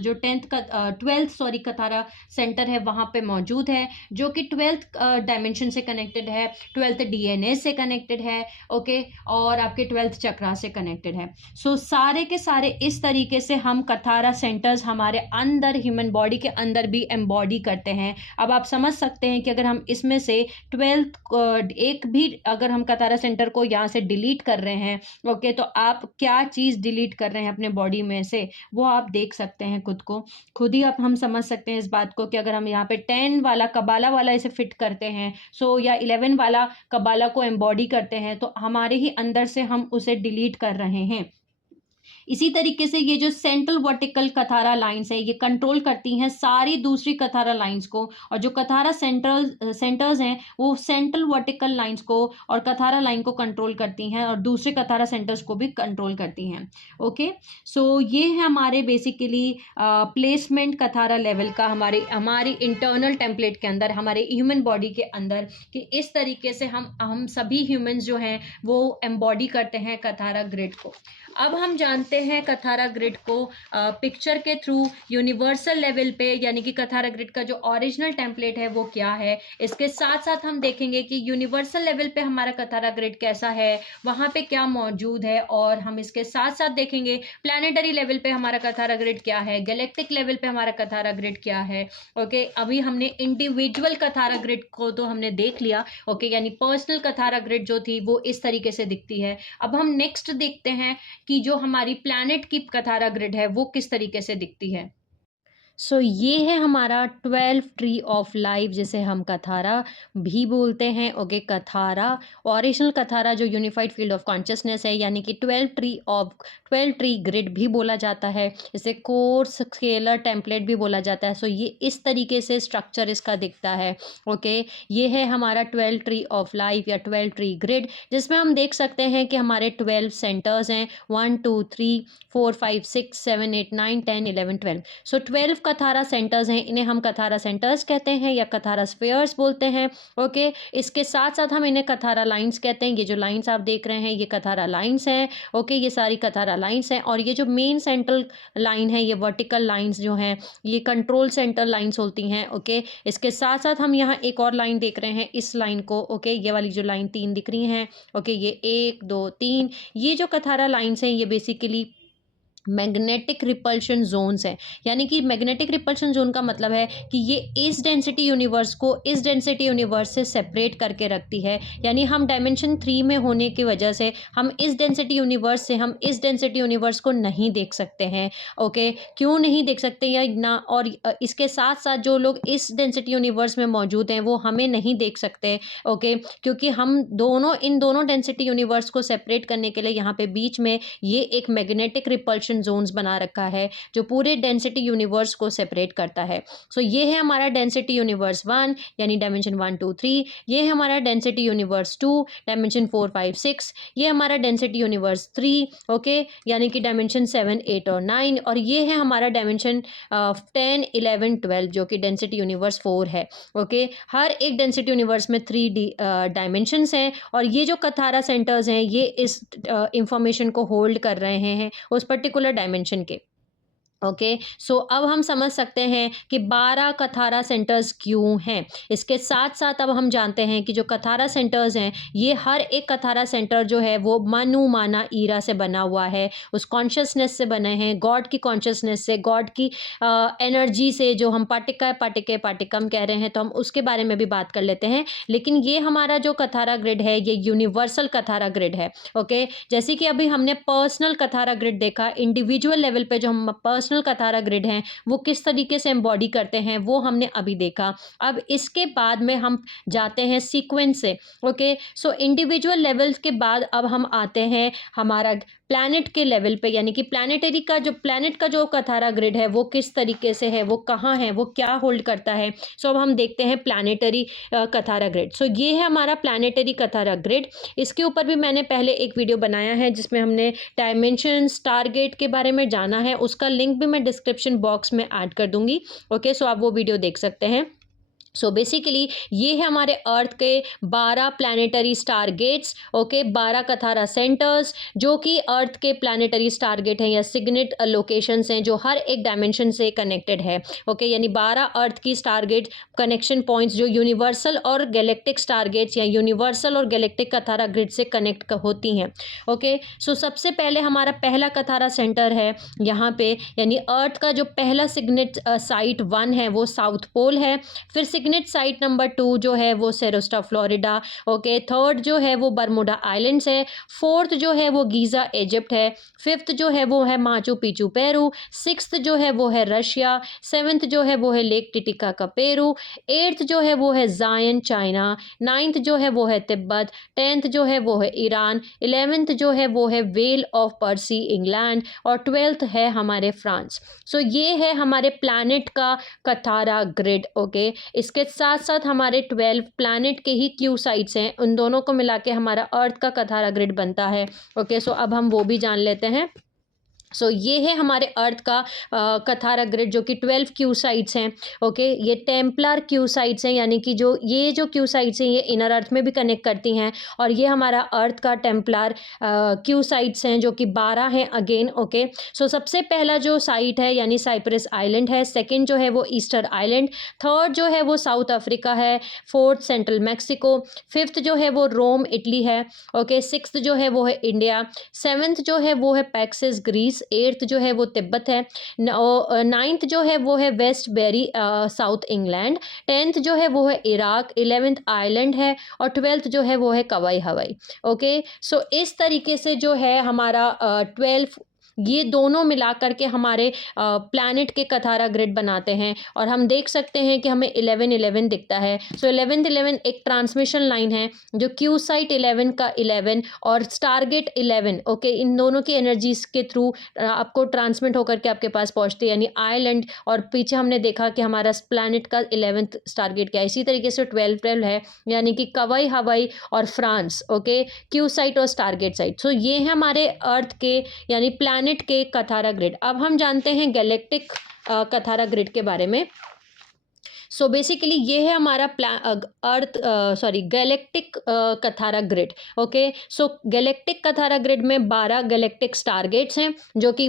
जो 12th कथारा सेंटर है वहां पे मौजूद है, जो कि 12th डायमेंशन से कनेक्टेड है, 12th डीएनए से कनेक्टेड है। ओके, और आपके 12th चक्रा से कनेक्टेड है। सारे के सारे इस तरीके से हम कथारा सेंटर्स हमारे अंदर, ह्यूमन बॉडी के अंदर भी एम्बॉडी करते हैं। अब आप समझ सकते हैं कि अगर हम इसमें से 12th एक भी अगर हम कथारा सेंटर को यहाँ से डिलीट कर रहे हैं, ओके, तो आप क्या चीज डिलीट कर रहे हैं अपने बॉडी में से, वो आप देख सकते हैं खुद ही आप हम समझ सकते हैं इस बात को कि अगर हम यहाँ पे 10 वाला कबाला वाला इसे फिट करते हैं, या 11 वाला कबाला को एम्बॉडी करते हैं, तो हमारे ही अंदर से हम उसे डिलीट कर रहे हैं। इसी तरीके से ये जो सेंट्रल वर्टिकल कथारा लाइंस है ये कंट्रोल करती हैं सारी दूसरी कथारा लाइंस को, और जो कथारा सेंटर्स हैं वो सेंट्रल वर्टिकल लाइंस को और कथारा लाइन को कंट्रोल करती हैं और दूसरे कथारा सेंटर्स को भी कंट्रोल करती हैं। ओके, सो ये है हमारे बेसिकली प्लेसमेंट कथारा लेवल का हमारी इंटरनल टेम्पलेट के अंदर, हमारे ह्यूमन बॉडी के अंदर, कि इस तरीके से हम सभी ह्यूमंस जो हैं वो एम्बॉडी करते हैं कथारा ग्रिड को। अब हम जानते हैं कथारा ग्रिड को पिक्चर के थ्रू यूनिवर्सल लेवल पे, यानी कि कथारा ग्रिड का जो ओरिजिनल टेम्पलेट है वो क्या है। इसके साथ साथ हम देखेंगे कि यूनिवर्सल लेवल पे हमारा कथारा ग्रिड कैसा है, वहाँ पे क्या मौजूद है, और हम इसके साथ साथ देखेंगे प्लानिटरी लेवल पे हमारा कथारा ग्रिड क्या है, गैलेक्टिक लेवल पे हमारा कथारा ग्रिड क्या है। ओके, अभी हमने इंडिविजुअल कथारा ग्रिड को तो हमने देख लिया। ओके, यानी पर्सनल कथारा ग्रिड जो थी वो इस तरीके से दिखती है। अब हम नेक्स्ट देखते हैं कि जो हमारी प्लैनेट की कथारा ग्रिड है वो किस तरीके से दिखती है। सो ये है हमारा 12 ट्री ऑफ लाइफ, जिसे हम कथारा भी बोलते हैं। ओके, कथारा ओरिजिनल कथारा जो यूनिफाइड फील्ड ऑफ कॉन्शियसनेस है, यानी कि 12 ट्री ग्रिड भी बोला जाता है, इसे कोर्स स्केलर टेम्पलेट भी बोला जाता है। सो ये इस तरीके से स्ट्रक्चर इसका दिखता है। ओके, ये है हमारा 12 ट्री ऑफ लाइफ या 12 ट्री ग्रिड, जिसमें हम देख सकते हैं कि हमारे 12 सेंटर्स हैं, 1 2 3 4 5 6 7 8 9 10 11 12। सो 12 कथारा सेंटर्स हैं, इन्हें हम कथारा सेंटर्स कहते हैं या कथारा स्फीयर्स बोलते हैं। ओके, इसके साथ साथ हम इन्हें कथारा लाइंस कहते हैं। ये जो लाइंस आप देख रहे हैं ये कथारा लाइंस हैं। ओके, ये सारी कथारा लाइंस हैं, और ये जो मेन सेंट्रल लाइन है, ये वर्टिकल लाइंस जो हैं ये कंट्रोल सेंटर लाइंस होती हैं। ओके, इसके साथ साथ हम यहाँ एक और लाइन देख रहे हैं, इस लाइन को। ओके, ये वाली जो लाइन 3 दिख रही हैं, ओके, ये 1 2 3, ये जो कथारा लाइंस हैं ये बेसिकली मैग्नेटिक रिपल्शन जोन्स हैं। यानी कि मैग्नेटिक रिपल्शन जोन का मतलब है कि ये इस डेंसिटी यूनिवर्स को इस डेंसिटी यूनिवर्स से सेपरेट करके रखती है। यानी हम डायमेंशन 3 में होने की वजह से हम इस डेंसिटी यूनिवर्स को नहीं देख सकते हैं। ओके, क्यों नहीं देख सकते या ना, और इसके साथ साथ जो लोग इस डेंसिटी यूनिवर्स में मौजूद हैं वो हमें नहीं देख सकते। ओके, क्योंकि हम इन दोनों डेंसिटी यूनिवर्स को सेपरेट करने के लिए यहाँ पे बीच में ये एक मैग्नेटिक रिपल्शन जोन्स बना रखा है जो पूरे डेंसिटी यूनिवर्स को सेपरेट करता है। सो ये है हमारा डेंसिटी यूनिवर्स 1, यानी डायमेंशन 1 2 3। ये है हमारा डेंसिटी यूनिवर्स 2, डायमेंशन 4 5 6। ये हमारा डेंसिटी यूनिवर्स 3, ओके, यानी कि डायमेंशन 7 8 और 9। और ये है हमारा डायमेंशन 10 11 12, जो कि डेंसिटी यूनिवर्स 4 है। ओके, हर एक डेंसिटी यूनिवर्स में 3 डायमेंशंस हैं, और ये जो कथारा सेंटर्स हैं ये इस इंफॉर्मेशन को होल्ड कर रहे हैं उस पर्टिकुलर डायमेंशन के। ओके, सो अब हम समझ सकते हैं कि 12 कथारा सेंटर्स क्यों हैं। इसके साथ साथ अब हम जानते हैं कि जो कथारा सेंटर्स हैं ये हर एक कथारा सेंटर जो है वो मनु माना ईरा से बना हुआ है, उस कॉन्शियसनेस से बने हैं, गॉड की कॉन्शियसनेस से, गॉड की एनर्जी से, जो हम पाटिकम कह रहे हैं, तो हम उसके बारे में भी बात कर लेते हैं। लेकिन ये हमारा जो कथारा ग्रिड है ये यूनिवर्सल कथारा ग्रिड है। ओके, जैसे कि अभी हमने पर्सनल कथारा ग्रिड देखा, इंडिविजुअल लेवल पे जो हम पर्सनल कथारा ग्रिड हैं वो किस तरीके से एम्बॉडी करते हैं वो हमने अभी देखा। अब इसके बाद में हम जाते हैं सीक्वेंस से। ओके, सो इंडिविजुअल लेवल्स के बाद अब हम आते हैं हमारा प्लैनेट के लेवल पे, यानी कि प्लैनेट का जो कथारा ग्रिड है वो किस तरीके से है, वो कहाँ है, वो क्या होल्ड करता है। सो अब हम देखते हैं प्लैनेटरी कथारा ग्रिड। सो ये है हमारा प्लैनेटरी कथारा ग्रिड। इसके ऊपर भी मैंने पहले एक वीडियो बनाया है जिसमें हमने डायमेंशन टारगेट के बारे में जाना है, उसका लिंक भी मैं डिस्क्रिप्शन बॉक्स में ऐड कर दूंगी। ओके, सो आप वो वीडियो देख सकते हैं। सो बेसिकली ये है हमारे अर्थ के 12 planetary star gates. Okay, 12 Kathara centers जो कि अर्थ के प्लानिटरी स्टार गेट हैं या सिग्नेट लोकेशंस हैं जो हर एक डायमेंशन से कनेक्टेड है। ओके, यानी 12 अर्थ की स्टार गेट कनेक्शन पॉइंट्स जो यूनिवर्सल और गैलेक्टिक स्टार गेट्स या यूनिवर्सल और गैलेक्टिक कथारा ग्रिड से कनेक्ट होती हैं। ओके, सो सबसे पहले हमारा पहला कथारा सेंटर है यहाँ पे, यानी अर्थ का जो पहला सिग्नेट साइट 1 है वो साउथ पोल है। फिर मैग्नेट साइट नंबर 2 जो है वो सेरोस्टा फ्लोरिडा, ओके। थर्ड जो है वो बरमुडा आइलैंड्स है। फोर्थ जो है वो गीज़ा इजिप्ट है। फिफ्थ जो है वो है माचू पिचू पेरू। सिक्स्थ जो है वो है रशिया। सेवन्थ जो है वो है लेक टिटिका का पेरू। एट्थ जो है वो है जायन चाइना। नाइन्थ जो है वो है तिब्बत। टेंथ जो है वो है ईरान। 11th जो है वो है वेल ऑफ पर्सी इंग्लैंड। और 12th है हमारे फ्रांस। सो ये है हमारे प्लैनेट का कथारा ग्रिड, ओके। इसके साथ साथ हमारे 12 प्लैनेट के ही क्यू साइट्स हैं, उन दोनों को मिला के हमारा अर्थ का कथारा ग्रिड बनता है, ओके। सो अब हम वो भी जान लेते हैं। सो ये है हमारे अर्थ का कथारा ग्रिड जो कि 12 क्यू साइट्स हैं, ओके। ये टेम्पलर क्यू साइट्स हैं, यानी कि जो क्यू साइट्स हैं ये इनर अर्थ में भी कनेक्ट करती हैं। और ये हमारा अर्थ का टेम्पलर क्यू साइट्स हैं जो कि 12 हैं अगेन, ओके। सो सबसे पहला जो साइट है यानी साइप्रस आइलैंड है। सेकेंड जो है वो ईस्टर आइलैंड। थर्ड जो है वो साउथ अफ्रीका है। Fourth central Mexico. फिफ्थ जो है वो रोम इटली है, ओके। सिक्स्थ जो है वो है इंडिया। सेवन्थ जो है वो है पैक्सिस ग्रीस। एट्थ जो है वो तिब्बत है। नाइन्थ जो है वो है Westbury south England. Tenth जो है वो है इराक। 11th आयरलैंड है। और 12th जो है वो है कवाई हवाई, ओके। सो इस तरीके से जो है हमारा 12 ये दोनों मिला करके हमारे प्लैनेट के कथारा ग्रिड बनाते हैं। और हम देख सकते हैं कि हमें 11-11 दिखता है। सो 11-11 एक ट्रांसमिशन लाइन है जो क्यू साइट 11 का 11 और स्टारगेट 11, ओके, इन दोनों की एनर्जीज के थ्रू आपको ट्रांसमिट होकर के आपके पास पहुंचते हैं, यानी आयरलैंड। और पीछे हमने देखा कि हमारा प्लैनेट का 11th स्टारगेट क्या है। इसी तरीके से 12-12 है, यानी कि कवाई हवाई और फ्रांस, ओके, क्यू साइट और स्टारगेट साइट। सो ये है हमारे अर्थ के यानी प्लैनेट के कथारा ग्रिड। अब हम जानते हैं गैलेक्टिक कथारा ग्रिड के बारे में। सो बेसिकली ये है हमारा गैलेक्टिक कथारा ग्रिड, ओके। सो गैलेक्टिक कथारा ग्रिड में 12 गैलेक्टिक स्टारगेट्स हैं जो कि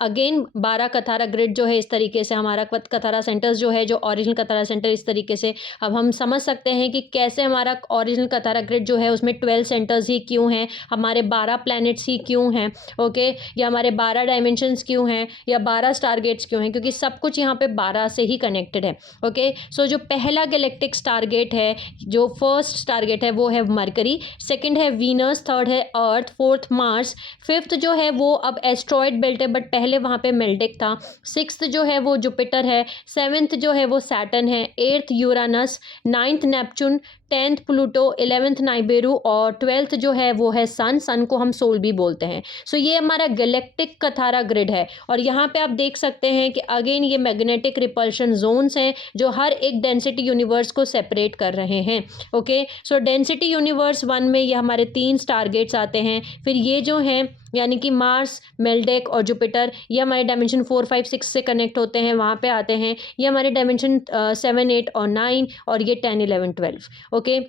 अगेन 12 कथारा ग्रिड जो है इस तरीके से हमारा कथारा सेंटर्स जो है, जो ओरिजिनल कथारा सेंटर इस तरीके से अब हम समझ सकते हैं कि कैसे हमारा ओरिजिनल कथारा ग्रिड जो है उसमें 12 सेंटर्स ही क्यों हैं, हमारे 12 प्लैनेट्स ही क्यों हैं, ओके, या हमारे 12 डायमेंशंस क्यों हैं, या 12 स्टारगेट्स क्यों हैं, क्योंकि सब कुछ यहाँ पे 12 से ही कनेक्टेड है, ओके। सो जो पहला गैलेक्टिक स्टारगेट है, जो फर्स्ट स्टारगेट है वो है मरकरी। सेकंड है वीनस। थर्ड है अर्थ। Fourth Mars. फिफ्थ जो है वो अब एस्ट्रॉयड बेल्ट है बट पहले वहाँ पे मेल्टिक था। सिक्स्थ जो है वो जुपिटर है। सेवेंथ जो है वो सैटर्न है। Eighth Uranus. Ninth Neptune. 10th Pluto. 11th नाइबेरू। और 12th जो है वो है सन को हम सोल भी बोलते हैं। सो ये हमारा गैलेक्टिक कथारा ग्रिड है। और यहाँ पे आप देख सकते हैं कि अगेन ये मैग्नेटिक रिपल्शन जोन्स हैं जो हर एक डेंसिटी यूनिवर्स को सेपरेट कर रहे हैं, ओके। सो डेंसिटी यूनिवर्स 1 में ये हमारे 3 स्टारगेट्स आते हैं। फिर ये जो हैं यानी कि मार्स, मेल्डेक और जुपिटर, ये हमारे डायमेंशन 4, 5, 6 से कनेक्ट होते हैं, वहाँ पे आते हैं। ये हमारे डायमेंशन 7, 8 और 9 और ये 10, 11, 12, ओके।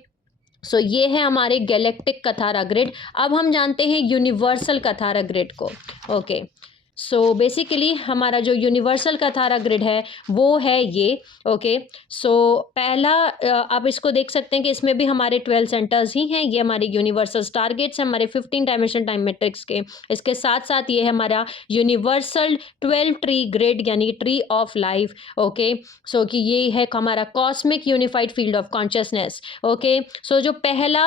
सो ये है हमारे गैलेक्टिक कथारा ग्रिड। अब हम जानते हैं यूनिवर्सल कथारा ग्रिड को, ओके। सो बेसिकली हमारा जो यूनिवर्सल कथारा ग्रिड है वो है ये, ओके। सो पहला आप इसको देख सकते हैं कि इसमें भी हमारे 12 सेंटर्स ही हैं। ये हमारे यूनिवर्सल टारगेट्स हैं हमारे 15 डायमेंशन टाइम मैट्रिक्स के। इसके साथ साथ ये है हमारा यूनिवर्सल 12 ट्री ग्रिड यानी tree of life, okay. So कि ये है हमारा cosmic unified field of consciousness, okay. So जो पहला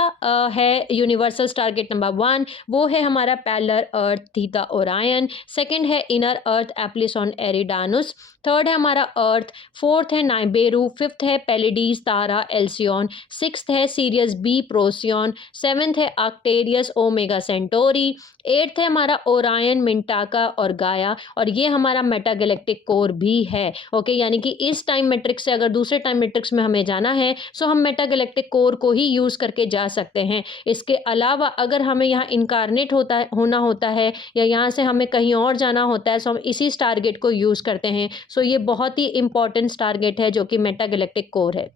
है यूनिवर्सल टारगेट नंबर 1 वो है हमारा पैरेलल अर्थ थीटा ओरायन। सेकेंड है इनर अर्थ एप्लिसॉन एरिडानुस। थर्ड है हमारा अर्थ। फोर्थ है नाइबेरू। फिफ्थ है पेलिडीज तारा एल्सियन। सिक्स्थ है सीरियस बी प्रोसियन। सेवेंथ है आर्क्टेरियस ओमेगा सेंटोरी। एट्थ है हमारा ओरायन मिंटाका और गाया। और ये हमारा मेटागैलेक्टिक कोर भी है, ओके। यानी कि इस टाइम मैट्रिक्स से अगर दूसरे टाइम मैट्रिक्स में हमें जाना है सो हम मेटागैलेक्टिक कोर को ही यूज़ करके जा सकते हैं। इसके अलावा अगर हमें यहाँ इनकारनेट होना होता है या यहाँ से हमें कहीं और जाना होता है सो हम इसी टारगेट को यूज़ करते हैं। सो ये बहुत ही इंपॉर्टेंट टारगेट है जो कि मेटागैलेक्टिक कोर है।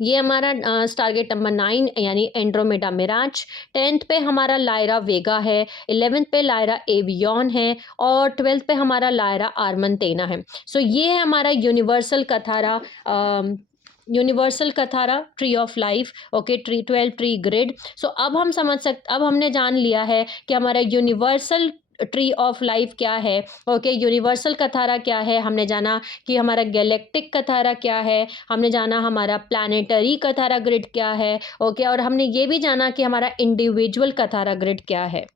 ये हमारा टारगेट नंबर 9 यानी एंड्रोमेडा मिराज। 10th पे हमारा लायरा वेगा है। 11th पे लायरा एवियन है। और 12th पे हमारा लायरा आर्मनतेना है। सो ये है हमारा universal Kathara tree of life, okay, 12 tree grid. So अब हमने जान लिया है कि हमारा यूनिवर्सल ट्री ऑफ लाइफ क्या है, ओके, यूनिवर्सल कथारा क्या है, हमने जाना कि हमारा गैलेक्टिक कथारा क्या है, हमने जाना हमारा प्लानिटरी कथारा ग्रिड क्या है, ओके, और हमने ये भी जाना कि हमारा इंडिविजुअल कथारा ग्रिड क्या है।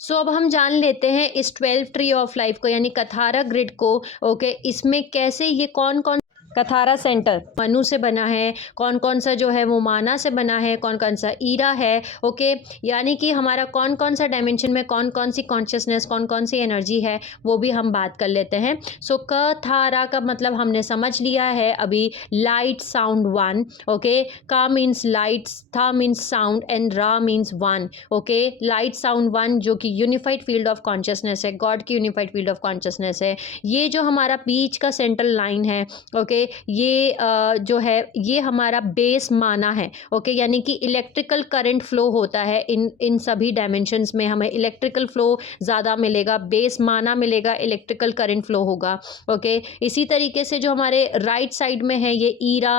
सो अब हम जान लेते हैं इस 12 ट्री ऑफ लाइफ को यानी कथारा ग्रिड को, ओके, इसमें कैसे ये कौन कौन कथारा सेंटर मनु से बना है, कौन कौन सा जो है वो माना से बना है, कौन कौन सा ईरा है, ओके, यानी कि हमारा कौन कौन सा डायमेंशन में कौन कौन सी कॉन्शियसनेस, कौन कौन सी एनर्जी है, वो भी हम बात कर लेते हैं। सो कथारा का मतलब हमने समझ लिया है अभी, लाइट साउंड वन, ओके, का मीन्स लाइट, था मीन्स साउंड एंड रा means one, okay, light sound one जो कि यूनिफाइड फील्ड ऑफ कॉन्शियसनेस है, गॉड की यूनिफाइड फील्ड ऑफ कॉन्शियसनेस है। ये जो हमारा बीच का सेंट्रल लाइन है, ओके, ये जो है ये हमारा बेस माना है, ओके, यानी कि इलेक्ट्रिकल करंट फ्लो होता है इन सभी डायमेंशंस में, हमें इलेक्ट्रिकल फ्लो ज़्यादा मिलेगा, बेस माना मिलेगा, इलेक्ट्रिकल करंट फ्लो होगा, ओके। इसी तरीके से जो हमारे राइट साइड में है ये ईरा,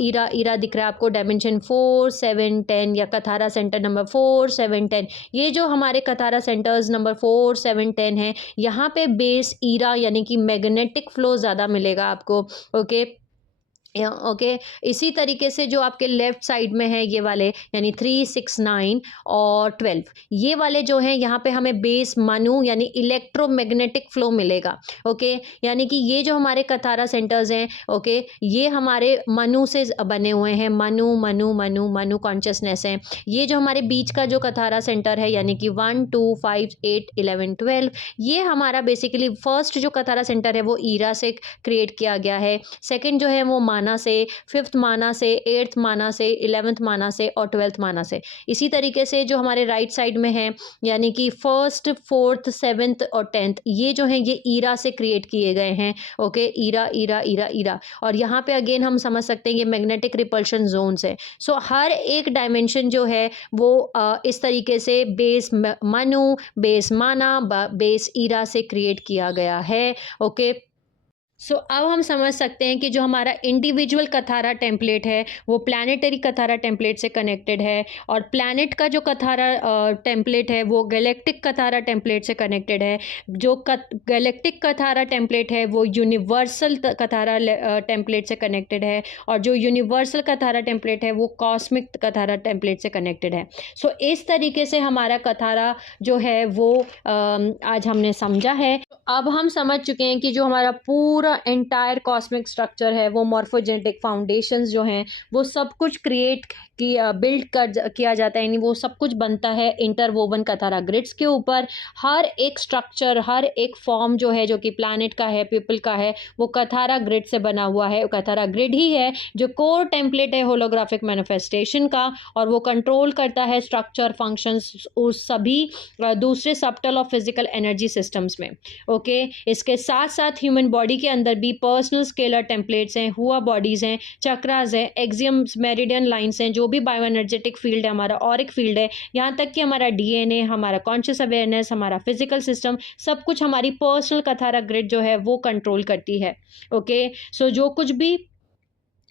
ईरा ईरा दिख रहा है आपको, डायमेंशन 4 7 10 या कथारा सेंटर नंबर 4 7 10, ये जो हमारे कथारा सेंटर्स नंबर 4 7 10 है, यहाँ पे बेस ईरा यानी कि मैग्नेटिक फ्लो ज़्यादा मिलेगा आपको, ओके, ओके। इसी तरीके से जो आपके लेफ्ट साइड में है ये वाले यानी 3 6 9 और 12, ये वाले जो हैं यहाँ पे हमें बेस मनु यानी इलेक्ट्रोमैग्नेटिक फ्लो मिलेगा, ओके, यानी कि ये जो हमारे कथारा सेंटर्स हैं, ओके, ये हमारे मनु से बने हुए हैं, मनु मनु मनु मनु कॉन्शियसनेस है। ये जो हमारे बीच का जो कथारा सेंटर है यानी कि 1 2 5 8 11 12, ये हमारा बेसिकली फर्स्ट जो कथारा सेंटर है वो ईरा से क्रिएट किया गया है, सेकेंड जो है वो माना से, फिफ्थ माना से, एट्थ माना से, 11th माना से और 12th माना से। इसी तरीके से जो हमारे राइट साइड में है यानी कि फर्स्ट फोर्थ सेवेंथ और 10th, ये जो है ये ईरा से क्रिएट किए गए हैं, ओके, ईरा ईरा ईरा ईरा। और यहाँ पे अगेन हम समझ सकते हैं ये मैग्नेटिक रिपल्शन जोन्स है। सो हर एक डायमेंशन जो है वो इस तरीके से बेस मनु, बेस माना, बेस ईरा से क्रिएट किया गया है, ओके। सो अब हम समझ सकते हैं कि जो हमारा इंडिविजुअल कथारा टेम्पलेट है वो प्लानिटरी कथारा टेम्पलेट से कनेक्टेड है, और प्लानिट का जो कथारा टेम्पलेट है वो गैलेक्टिक कथारा टेम्पलेट से कनेक्टेड है। जो गैलेक्टिक कथारा टेम्पलेट है वो यूनिवर्सल कथारा टेम्पलेट से कनेक्टेड है, और जो यूनिवर्सल कथारा टेम्पलेट है वो कॉस्मिक कथारा टेम्पलेट से कनेक्टेड है। सो इस तरीके से हमारा कथारा जो है वो आज हमने समझा है। अब हम समझ चुके हैं कि जो हमारा पूरा एंटायर कॉस्मिक स्ट्रक्चर है वो मॉर्फोजेनेटिक फाउंडेशंस जो हैं वो सब कुछ क्रिएट बिल्ड किया जाता है, यानी वो सब कुछ बनता है इंटरवोवन कथारा ग्रिड्स के ऊपर। हर एक स्ट्रक्चर, हर एक फॉर्म जो है जो कि प्लैनेट का है, पीपल का है, वो कथारा ग्रिड से बना हुआ है। कथारा ग्रिड ही है जो कोर टेम्पलेट है होलोग्राफिक मैनिफेस्टेशन का, और वो कंट्रोल करता है स्ट्रक्चर फंक्शंस उस सभी दूसरे सबटल और फिजिकल एनर्जी सिस्टम्स में, ओके। इसके साथ साथ ह्यूमन बॉडी के अंदर भी पर्सनल स्केलर टेम्पलेट्स हैं, हुआ बॉडीज़ हैं, चक्रास हैं, एक्सियम्स, मेरिडियन लाइंस हैं, जो भी बायो एनर्जेटिक फील्ड है, हमारा ऑरिक फील्ड है, यहाँ तक कि हमारा डीएनए, हमारा कॉन्शियस अवेयरनेस, हमारा फिजिकल सिस्टम, सब कुछ हमारी पर्सनल कथारा ग्रिड जो है वो कंट्रोल करती है, ओके। सो जो कुछ भी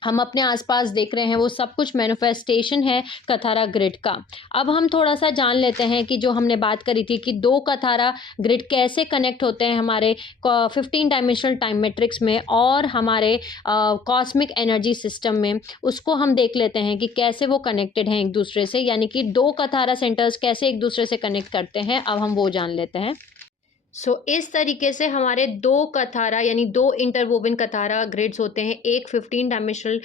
हम अपने आसपास देख रहे हैं वो सब कुछ मैनिफेस्टेशन है कथारा ग्रिड का। अब हम थोड़ा सा जान लेते हैं कि जो हमने बात करी थी कि दो कथारा ग्रिड कैसे कनेक्ट होते हैं हमारे 15 डायमेंशनल टाइम मैट्रिक्स में और हमारे कॉस्मिक एनर्जी सिस्टम में, उसको हम देख लेते हैं कि कैसे वो कनेक्टेड हैं एक दूसरे से, यानी कि दो कथारा सेंटर्स कैसे एक दूसरे से कनेक्ट करते हैं, अब हम वो जान लेते हैं। इस तरीके से हमारे दो कथारा यानी दो इंटरवोवन कथारा ग्रिड्स होते हैं, एक 15 डायमेंशनल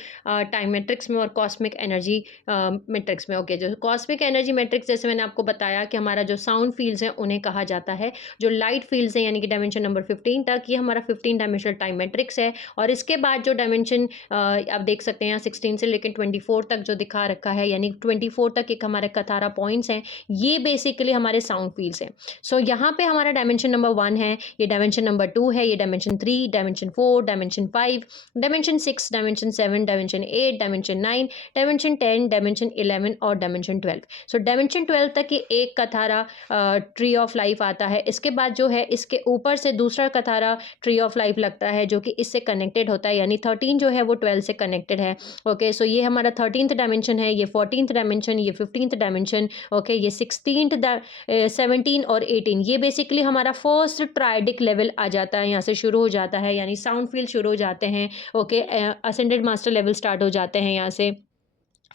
टाइम मैट्रिक्स में और कॉस्मिक एनर्जी मैट्रिक्स में, ओके। जो कॉस्मिक एनर्जी मैट्रिक्स जैसे मैंने आपको बताया कि हमारा जो साउंड फील्ड्स हैं उन्हें कहा जाता है, जो लाइट फील्ड्स हैं यानी कि डायमेंशन नंबर 15 तक, ये हमारा 15 डायमेंशनल टाइम मैट्रिक्स है। और इसके बाद जो डायमेंशन आप देख सकते हैं यहाँ 16 से लेकर 24 तक जो दिखा रखा है, यानी 24 तक एक हमारे कथारा पॉइंट्स हैं, ये बेसिकली हमारे साउंड फील्ड्स हैं। यहाँ पे हमारा डायमेंशन नंबर 1 है, ये डायमेंशन नंबर 2 है, ये dimension 3, dimension 4, dimension 5, dimension 6, dimension 7, dimension 8, dimension 9, dimension 10, dimension 11 और डायमेंशन 12। सो डायमेंशन 12 तक की एक कथारा ट्री ऑफ लाइफ आता है। इसके बाद जो है इसके ऊपर से दूसरा कथारा ट्री ऑफ लाइफ लगता है जो कि इससे कनेक्टेड होता है, यानी 13 जो है वो 12 से कनेक्टेड है। ओके, सो ये हमारा 13th डायमेंशन है, ये 14th डायमेंशन, ये 15th डायमेंशन, ओके, ये 16th 17 और 18, ये बेसिकली हमारा फर्स्ट ट्राइडिक लेवल आ जाता है, यहाँ से शुरू हो जाता है, यानी साउंड फील्ड शुरू हो जाते हैं। Okay, ascended master level start हो जाते हैं यहाँ से।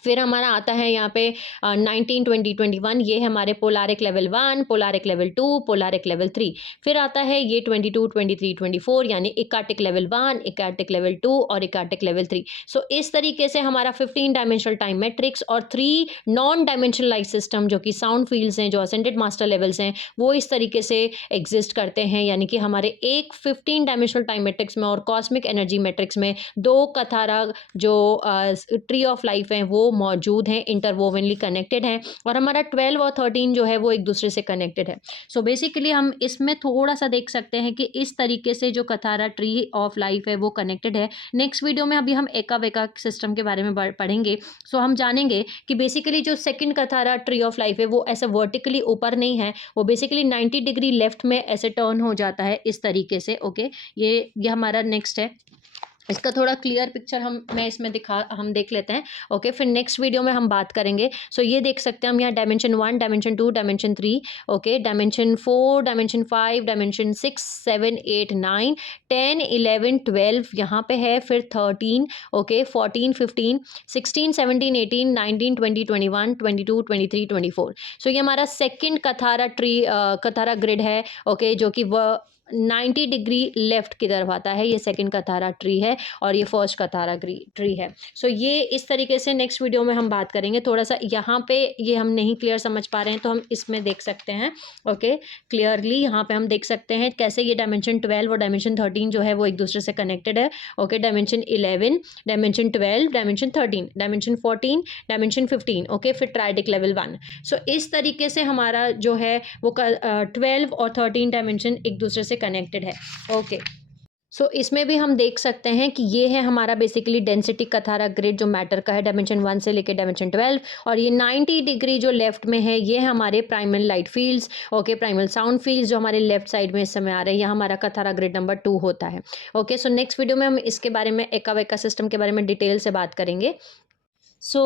फिर हमारा आता है यहाँ पे 19, 20, 21, ये हमारे पोलारिक लेवल 1, पोलारिक लेवल 2, पोलारिक लेवल 3। फिर आता है ये 22, 23, 24, यानी इकार्टिक लेवल 1, इकार्टिक लेवल 2 और इकार्टिक लेवल 3। सो इस तरीके से हमारा 15 डायमेंशनल टाइम मैट्रिक्स और 3 नॉन डायमेंशनलाइज सिस्टम जो कि साउंड फील्ड्स हैं, जो असेंडेड मास्टर लेवल्स हैं, वो इस तरीके से एग्जिस्ट करते हैं। यानी कि हमारे एक 15 डायमेंशनल टाइम मैट्रिक्स में और कॉस्मिक एनर्जी मैट्रिक्स में 2 कथारा जो ट्री ऑफ लाइफ हैं वो मौजूद हैं, इंटरवोवनली कनेक्टेड हैं, और हमारा 12 और 13 जो है वो एक दूसरे से कनेक्टेड है। सो बेसिकली हम इसमें थोड़ा सा देख सकते हैं कि इस तरीके से जो कथारा ट्री ऑफ लाइफ है वो कनेक्टेड है। नेक्स्ट वीडियो में अभी हम एका वेका सिस्टम के बारे में पढ़ेंगे। सो हम जानेंगे कि बेसिकली जो second Kathara tree of life है वो ऐसे वर्टिकली ऊपर नहीं है, वो बेसिकली 90 डिग्री लेफ्ट में ऐसे टर्न हो जाता है इस तरीके से। ओके, ये हमारा नेक्स्ट है। इसका थोड़ा क्लियर पिक्चर हम देख लेते हैं। ओके, फिर नेक्स्ट वीडियो में हम बात करेंगे। सो ये देख सकते हैं हम यहाँ dimension 1, dimension 2, dimension 3, okay, dimension 4, dimension 5, dimension 6, 7, 8, 9, 10, 11, 12 यहाँ पे है, फिर 13, ओके, 14, 15, 16, 17, 18, 19, 20, 21, 22, 23, 24। सो ये हमारा सेकेंड कथारा ग्रिड है, ओके, जो कि वह 90 डिग्री लेफ्ट की तरफ आता है। ये सेकंड कथारा ट्री है और ये फर्स्ट कथारा ट्री है। सो ये इस तरीके से नेक्स्ट वीडियो में हम बात करेंगे। थोड़ा सा यहाँ पे ये हम नहीं क्लियर समझ पा रहे हैं तो हम इसमें देख सकते हैं। ओके, क्लियरली यहाँ पे हम देख सकते हैं कैसे ये डायमेंशन 12 और डायमेंशन 13 जो है वो एक दूसरे से कनेक्टेड है। Okay, dimension 11, dimension 12, dimension 13, dimension 14, dimension 15, okay, फिर ट्राइडिक लेवल 1। सो इस तरीके से हमारा जो है वो 12 और 13 डायमेंशन एक दूसरे से कनेक्टेड है। ओके, सो इसमें भी हम देख सकते हैं कि ये है हमारा बेसिकली डेंसिटी कथारा ग्रिड जो मैटर का है, डायमेंशन 1 से लेकर डायमेंशन 12, और ये 90 डिग्री जो लेफ्ट में है ये हमारे primal light fields, okay, primal sound fields जो हमारे लेफ्ट साइड में इस समय आ रहे हैं, यह हमारा कथारा ग्रिड नंबर 2 होता है। ओके, सो नेक्स्ट वीडियो में हम इसके बारे में एका वेका सिस्टम के बारे में डिटेल से बात करेंगे। सो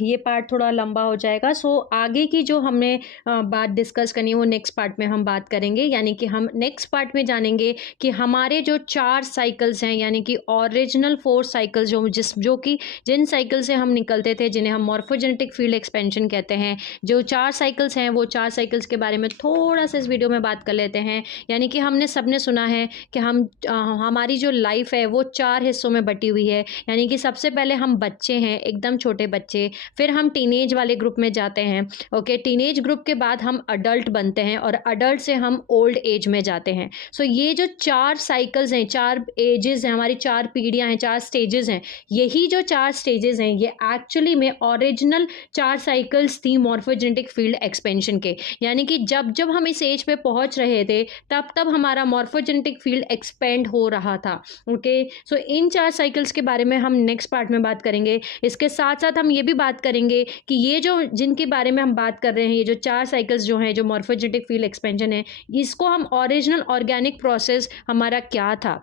ये पार्ट थोड़ा लंबा हो जाएगा। सो आगे की जो हमने बात डिस्कस करनी है वो नेक्स्ट पार्ट में हम बात करेंगे, यानी कि हम नेक्स्ट पार्ट में जानेंगे कि हमारे जो 4 साइकिल्स हैं, यानी कि ओरिजिनल 4 साइकिल्स जो कि जिन साइकिल से हम निकलते थे, जिन्हें हम मॉर्फोजेनेटिक फील्ड एक्सपेंशन कहते हैं, जो 4 साइकिल्स हैं वो 4 साइकिल्स के बारे में थोड़ा सा इस वीडियो में बात कर लेते हैं। यानी कि हमने सबने सुना है कि हमारी जो लाइफ है वो 4 हिस्सों में बटी हुई है। यानी कि सबसे पहले हम बच्चे हैं, एकदम छोटे बच्चे, फिर हम टीनेज वाले ग्रुप में जाते हैं। ओके, टीनेज ग्रुप के बाद हम अडल्ट बनते हैं और अडल्ट से हम ओल्ड एज में जाते हैं। सो ये जो 4 साइकिल्स हैं, 4 एजेस हैं, हमारी 4 पीढ़ियां हैं, 4 स्टेजेस हैं, यही जो 4 स्टेजेस हैं ये एक्चुअली में ओरिजिनल 4 साइकिल्स थी मॉर्फोजेनेटिक फील्ड एक्सपेंशन के। यानी कि जब जब हम इस एज पे पहुंच रहे थे तब तब हमारा मॉर्फोजेनेटिक फील्ड एक्सपेंड हो रहा था। ओके, सो इन 4 साइकिल्स के बारे में हम नेक्स्ट पार्ट में बात करेंगे। इसके साथ साथ हम ये भी बात करेंगे कि ये जो जिनके बारे में हम बात कर रहे हैं, ये जो 4 साइकिल्स जो हैं, जो मॉर्फोजेनेटिक फील्ड एक्सपेंशन है, इसको हम ओरिजिनल ऑर्गेनिक प्रोसेस हमारा क्या था।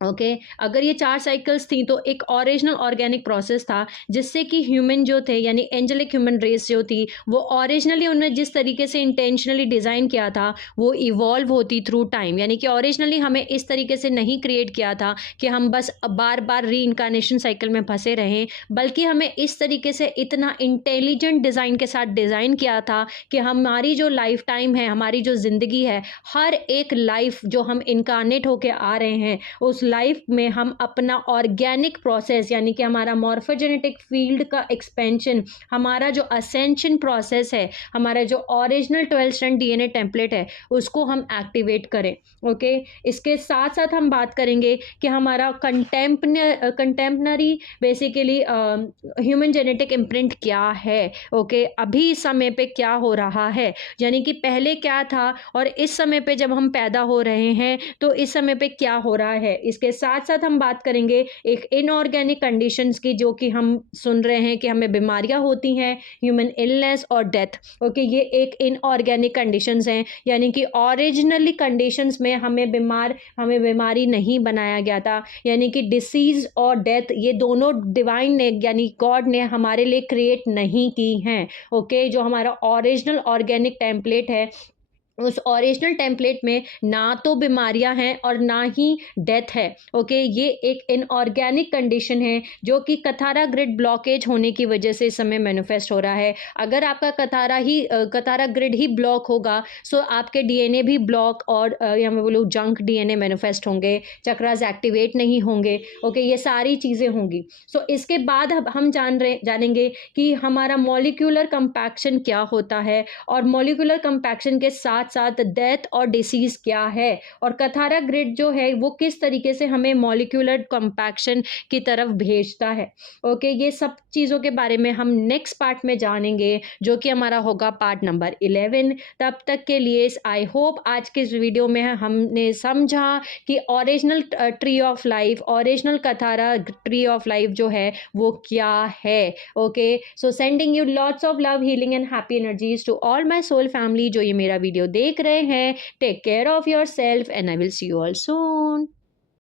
ओके, अगर ये 4 साइकिल्स थी तो एक ओरिजिनल ऑर्गेनिक प्रोसेस था जिससे कि ह्यूमन जो थे, यानी एंजेलिक ह्यूमन रेस जो थी, वो ओरिजिनली उन्होंने जिस तरीके से इंटेंशनली डिज़ाइन किया था वो इवॉल्व होती थ्रू टाइम। यानी कि ओरिजिनली हमें इस तरीके से नहीं क्रिएट किया था कि हम बस बार बार री इनकारनेशन साइकिल में फंसे रहें, बल्कि हमें इस तरीके से इतना इंटेलिजेंट डिज़ाइन के साथ डिज़ाइन किया था कि हमारी जो लाइफ टाइम है, हमारी जो ज़िंदगी है, हर एक लाइफ जो हम इनकारनेट होके आ रहे हैं उस लाइफ में हम अपना ऑर्गेनिक प्रोसेस यानी कि हमारा मॉर्फोजेनेटिक फील्ड का एक्सपेंशन, हमारा जो असेंशन प्रोसेस है, हमारा जो ओरिजिनल 12 स्ट्रैंड डीएनए टेम्पलेट है उसको हम एक्टिवेट करें। ओके, इसके साथ साथ हम बात करेंगे कि हमारा कंटेम्पनरी बेसिकली ह्यूमन जेनेटिक इम्प्रिंट क्या है। ओके, अभी इस समय पे क्या हो रहा है, यानी कि पहले क्या था और इस समय पे जब हम पैदा हो रहे हैं तो इस समय पे क्या हो रहा है। इसके साथ साथ हम बात करेंगे एक इनऑर्गेनिक कंडीशंस की, जो कि हम सुन रहे हैं कि हमें बीमारियां होती हैं, ह्यूमन इलनेस और डेथ। ओके, ये एक इनऑर्गेनिक कंडीशंस हैं, यानी कि ओरिजिनली कंडीशंस में हमें बीमारी नहीं बनाया गया था, यानी कि डिसीज और डेथ ये दोनों डिवाइन ने यानी गॉड ने हमारे लिए क्रिएट नहीं की हैं। ओके, जो हमारा ओरिजिनल ऑर्गेनिक टेम्पलेट है, उस ओरिजिनल टेम्पलेट में ना तो बीमारियां हैं और ना ही डेथ है। ओके, ये एक इनऑर्गेनिक कंडीशन है जो कि कथारा ग्रिड ब्लॉकेज होने की वजह से इस समय मैनिफेस्ट हो रहा है। अगर आपका कथारा ग्रिड ही ब्लॉक होगा सो आपके डीएनए भी ब्लॉक और या मैं बोलूँ जंक डीएनए मैनिफेस्ट होंगे, चक्रास एक्टिवेट नहीं होंगे। ओके, ये सारी चीज़ें होंगी। सो इसके बाद हम जानेंगे कि हमारा मॉलिक्यूलर कंपैक्शन क्या होता है और मॉलिक्यूलर कंपैक्शन के साथ साथ डेथ और डिसीज क्या है, और कथारा ग्रिड जो है वो किस तरीके से हमें मॉलिक्यूलर कंपैक्शन की तरफ भेजता है। ओके, ये सब चीज़ों के बारे में हम नेक्स्ट पार्ट में जानेंगे, जो कि हमारा होगा पार्ट नंबर 11। तब तक के लिए आई होप आज के इस वीडियो में हमने समझा कि original tree of life, original Kathara tree of life जो है वो क्या है। Okay, so sending you lots of love, healing and happy energies to all my soul family जो ये मेरा वीडियो देख रहे हैं। Take care of yourself and I will see you all soon.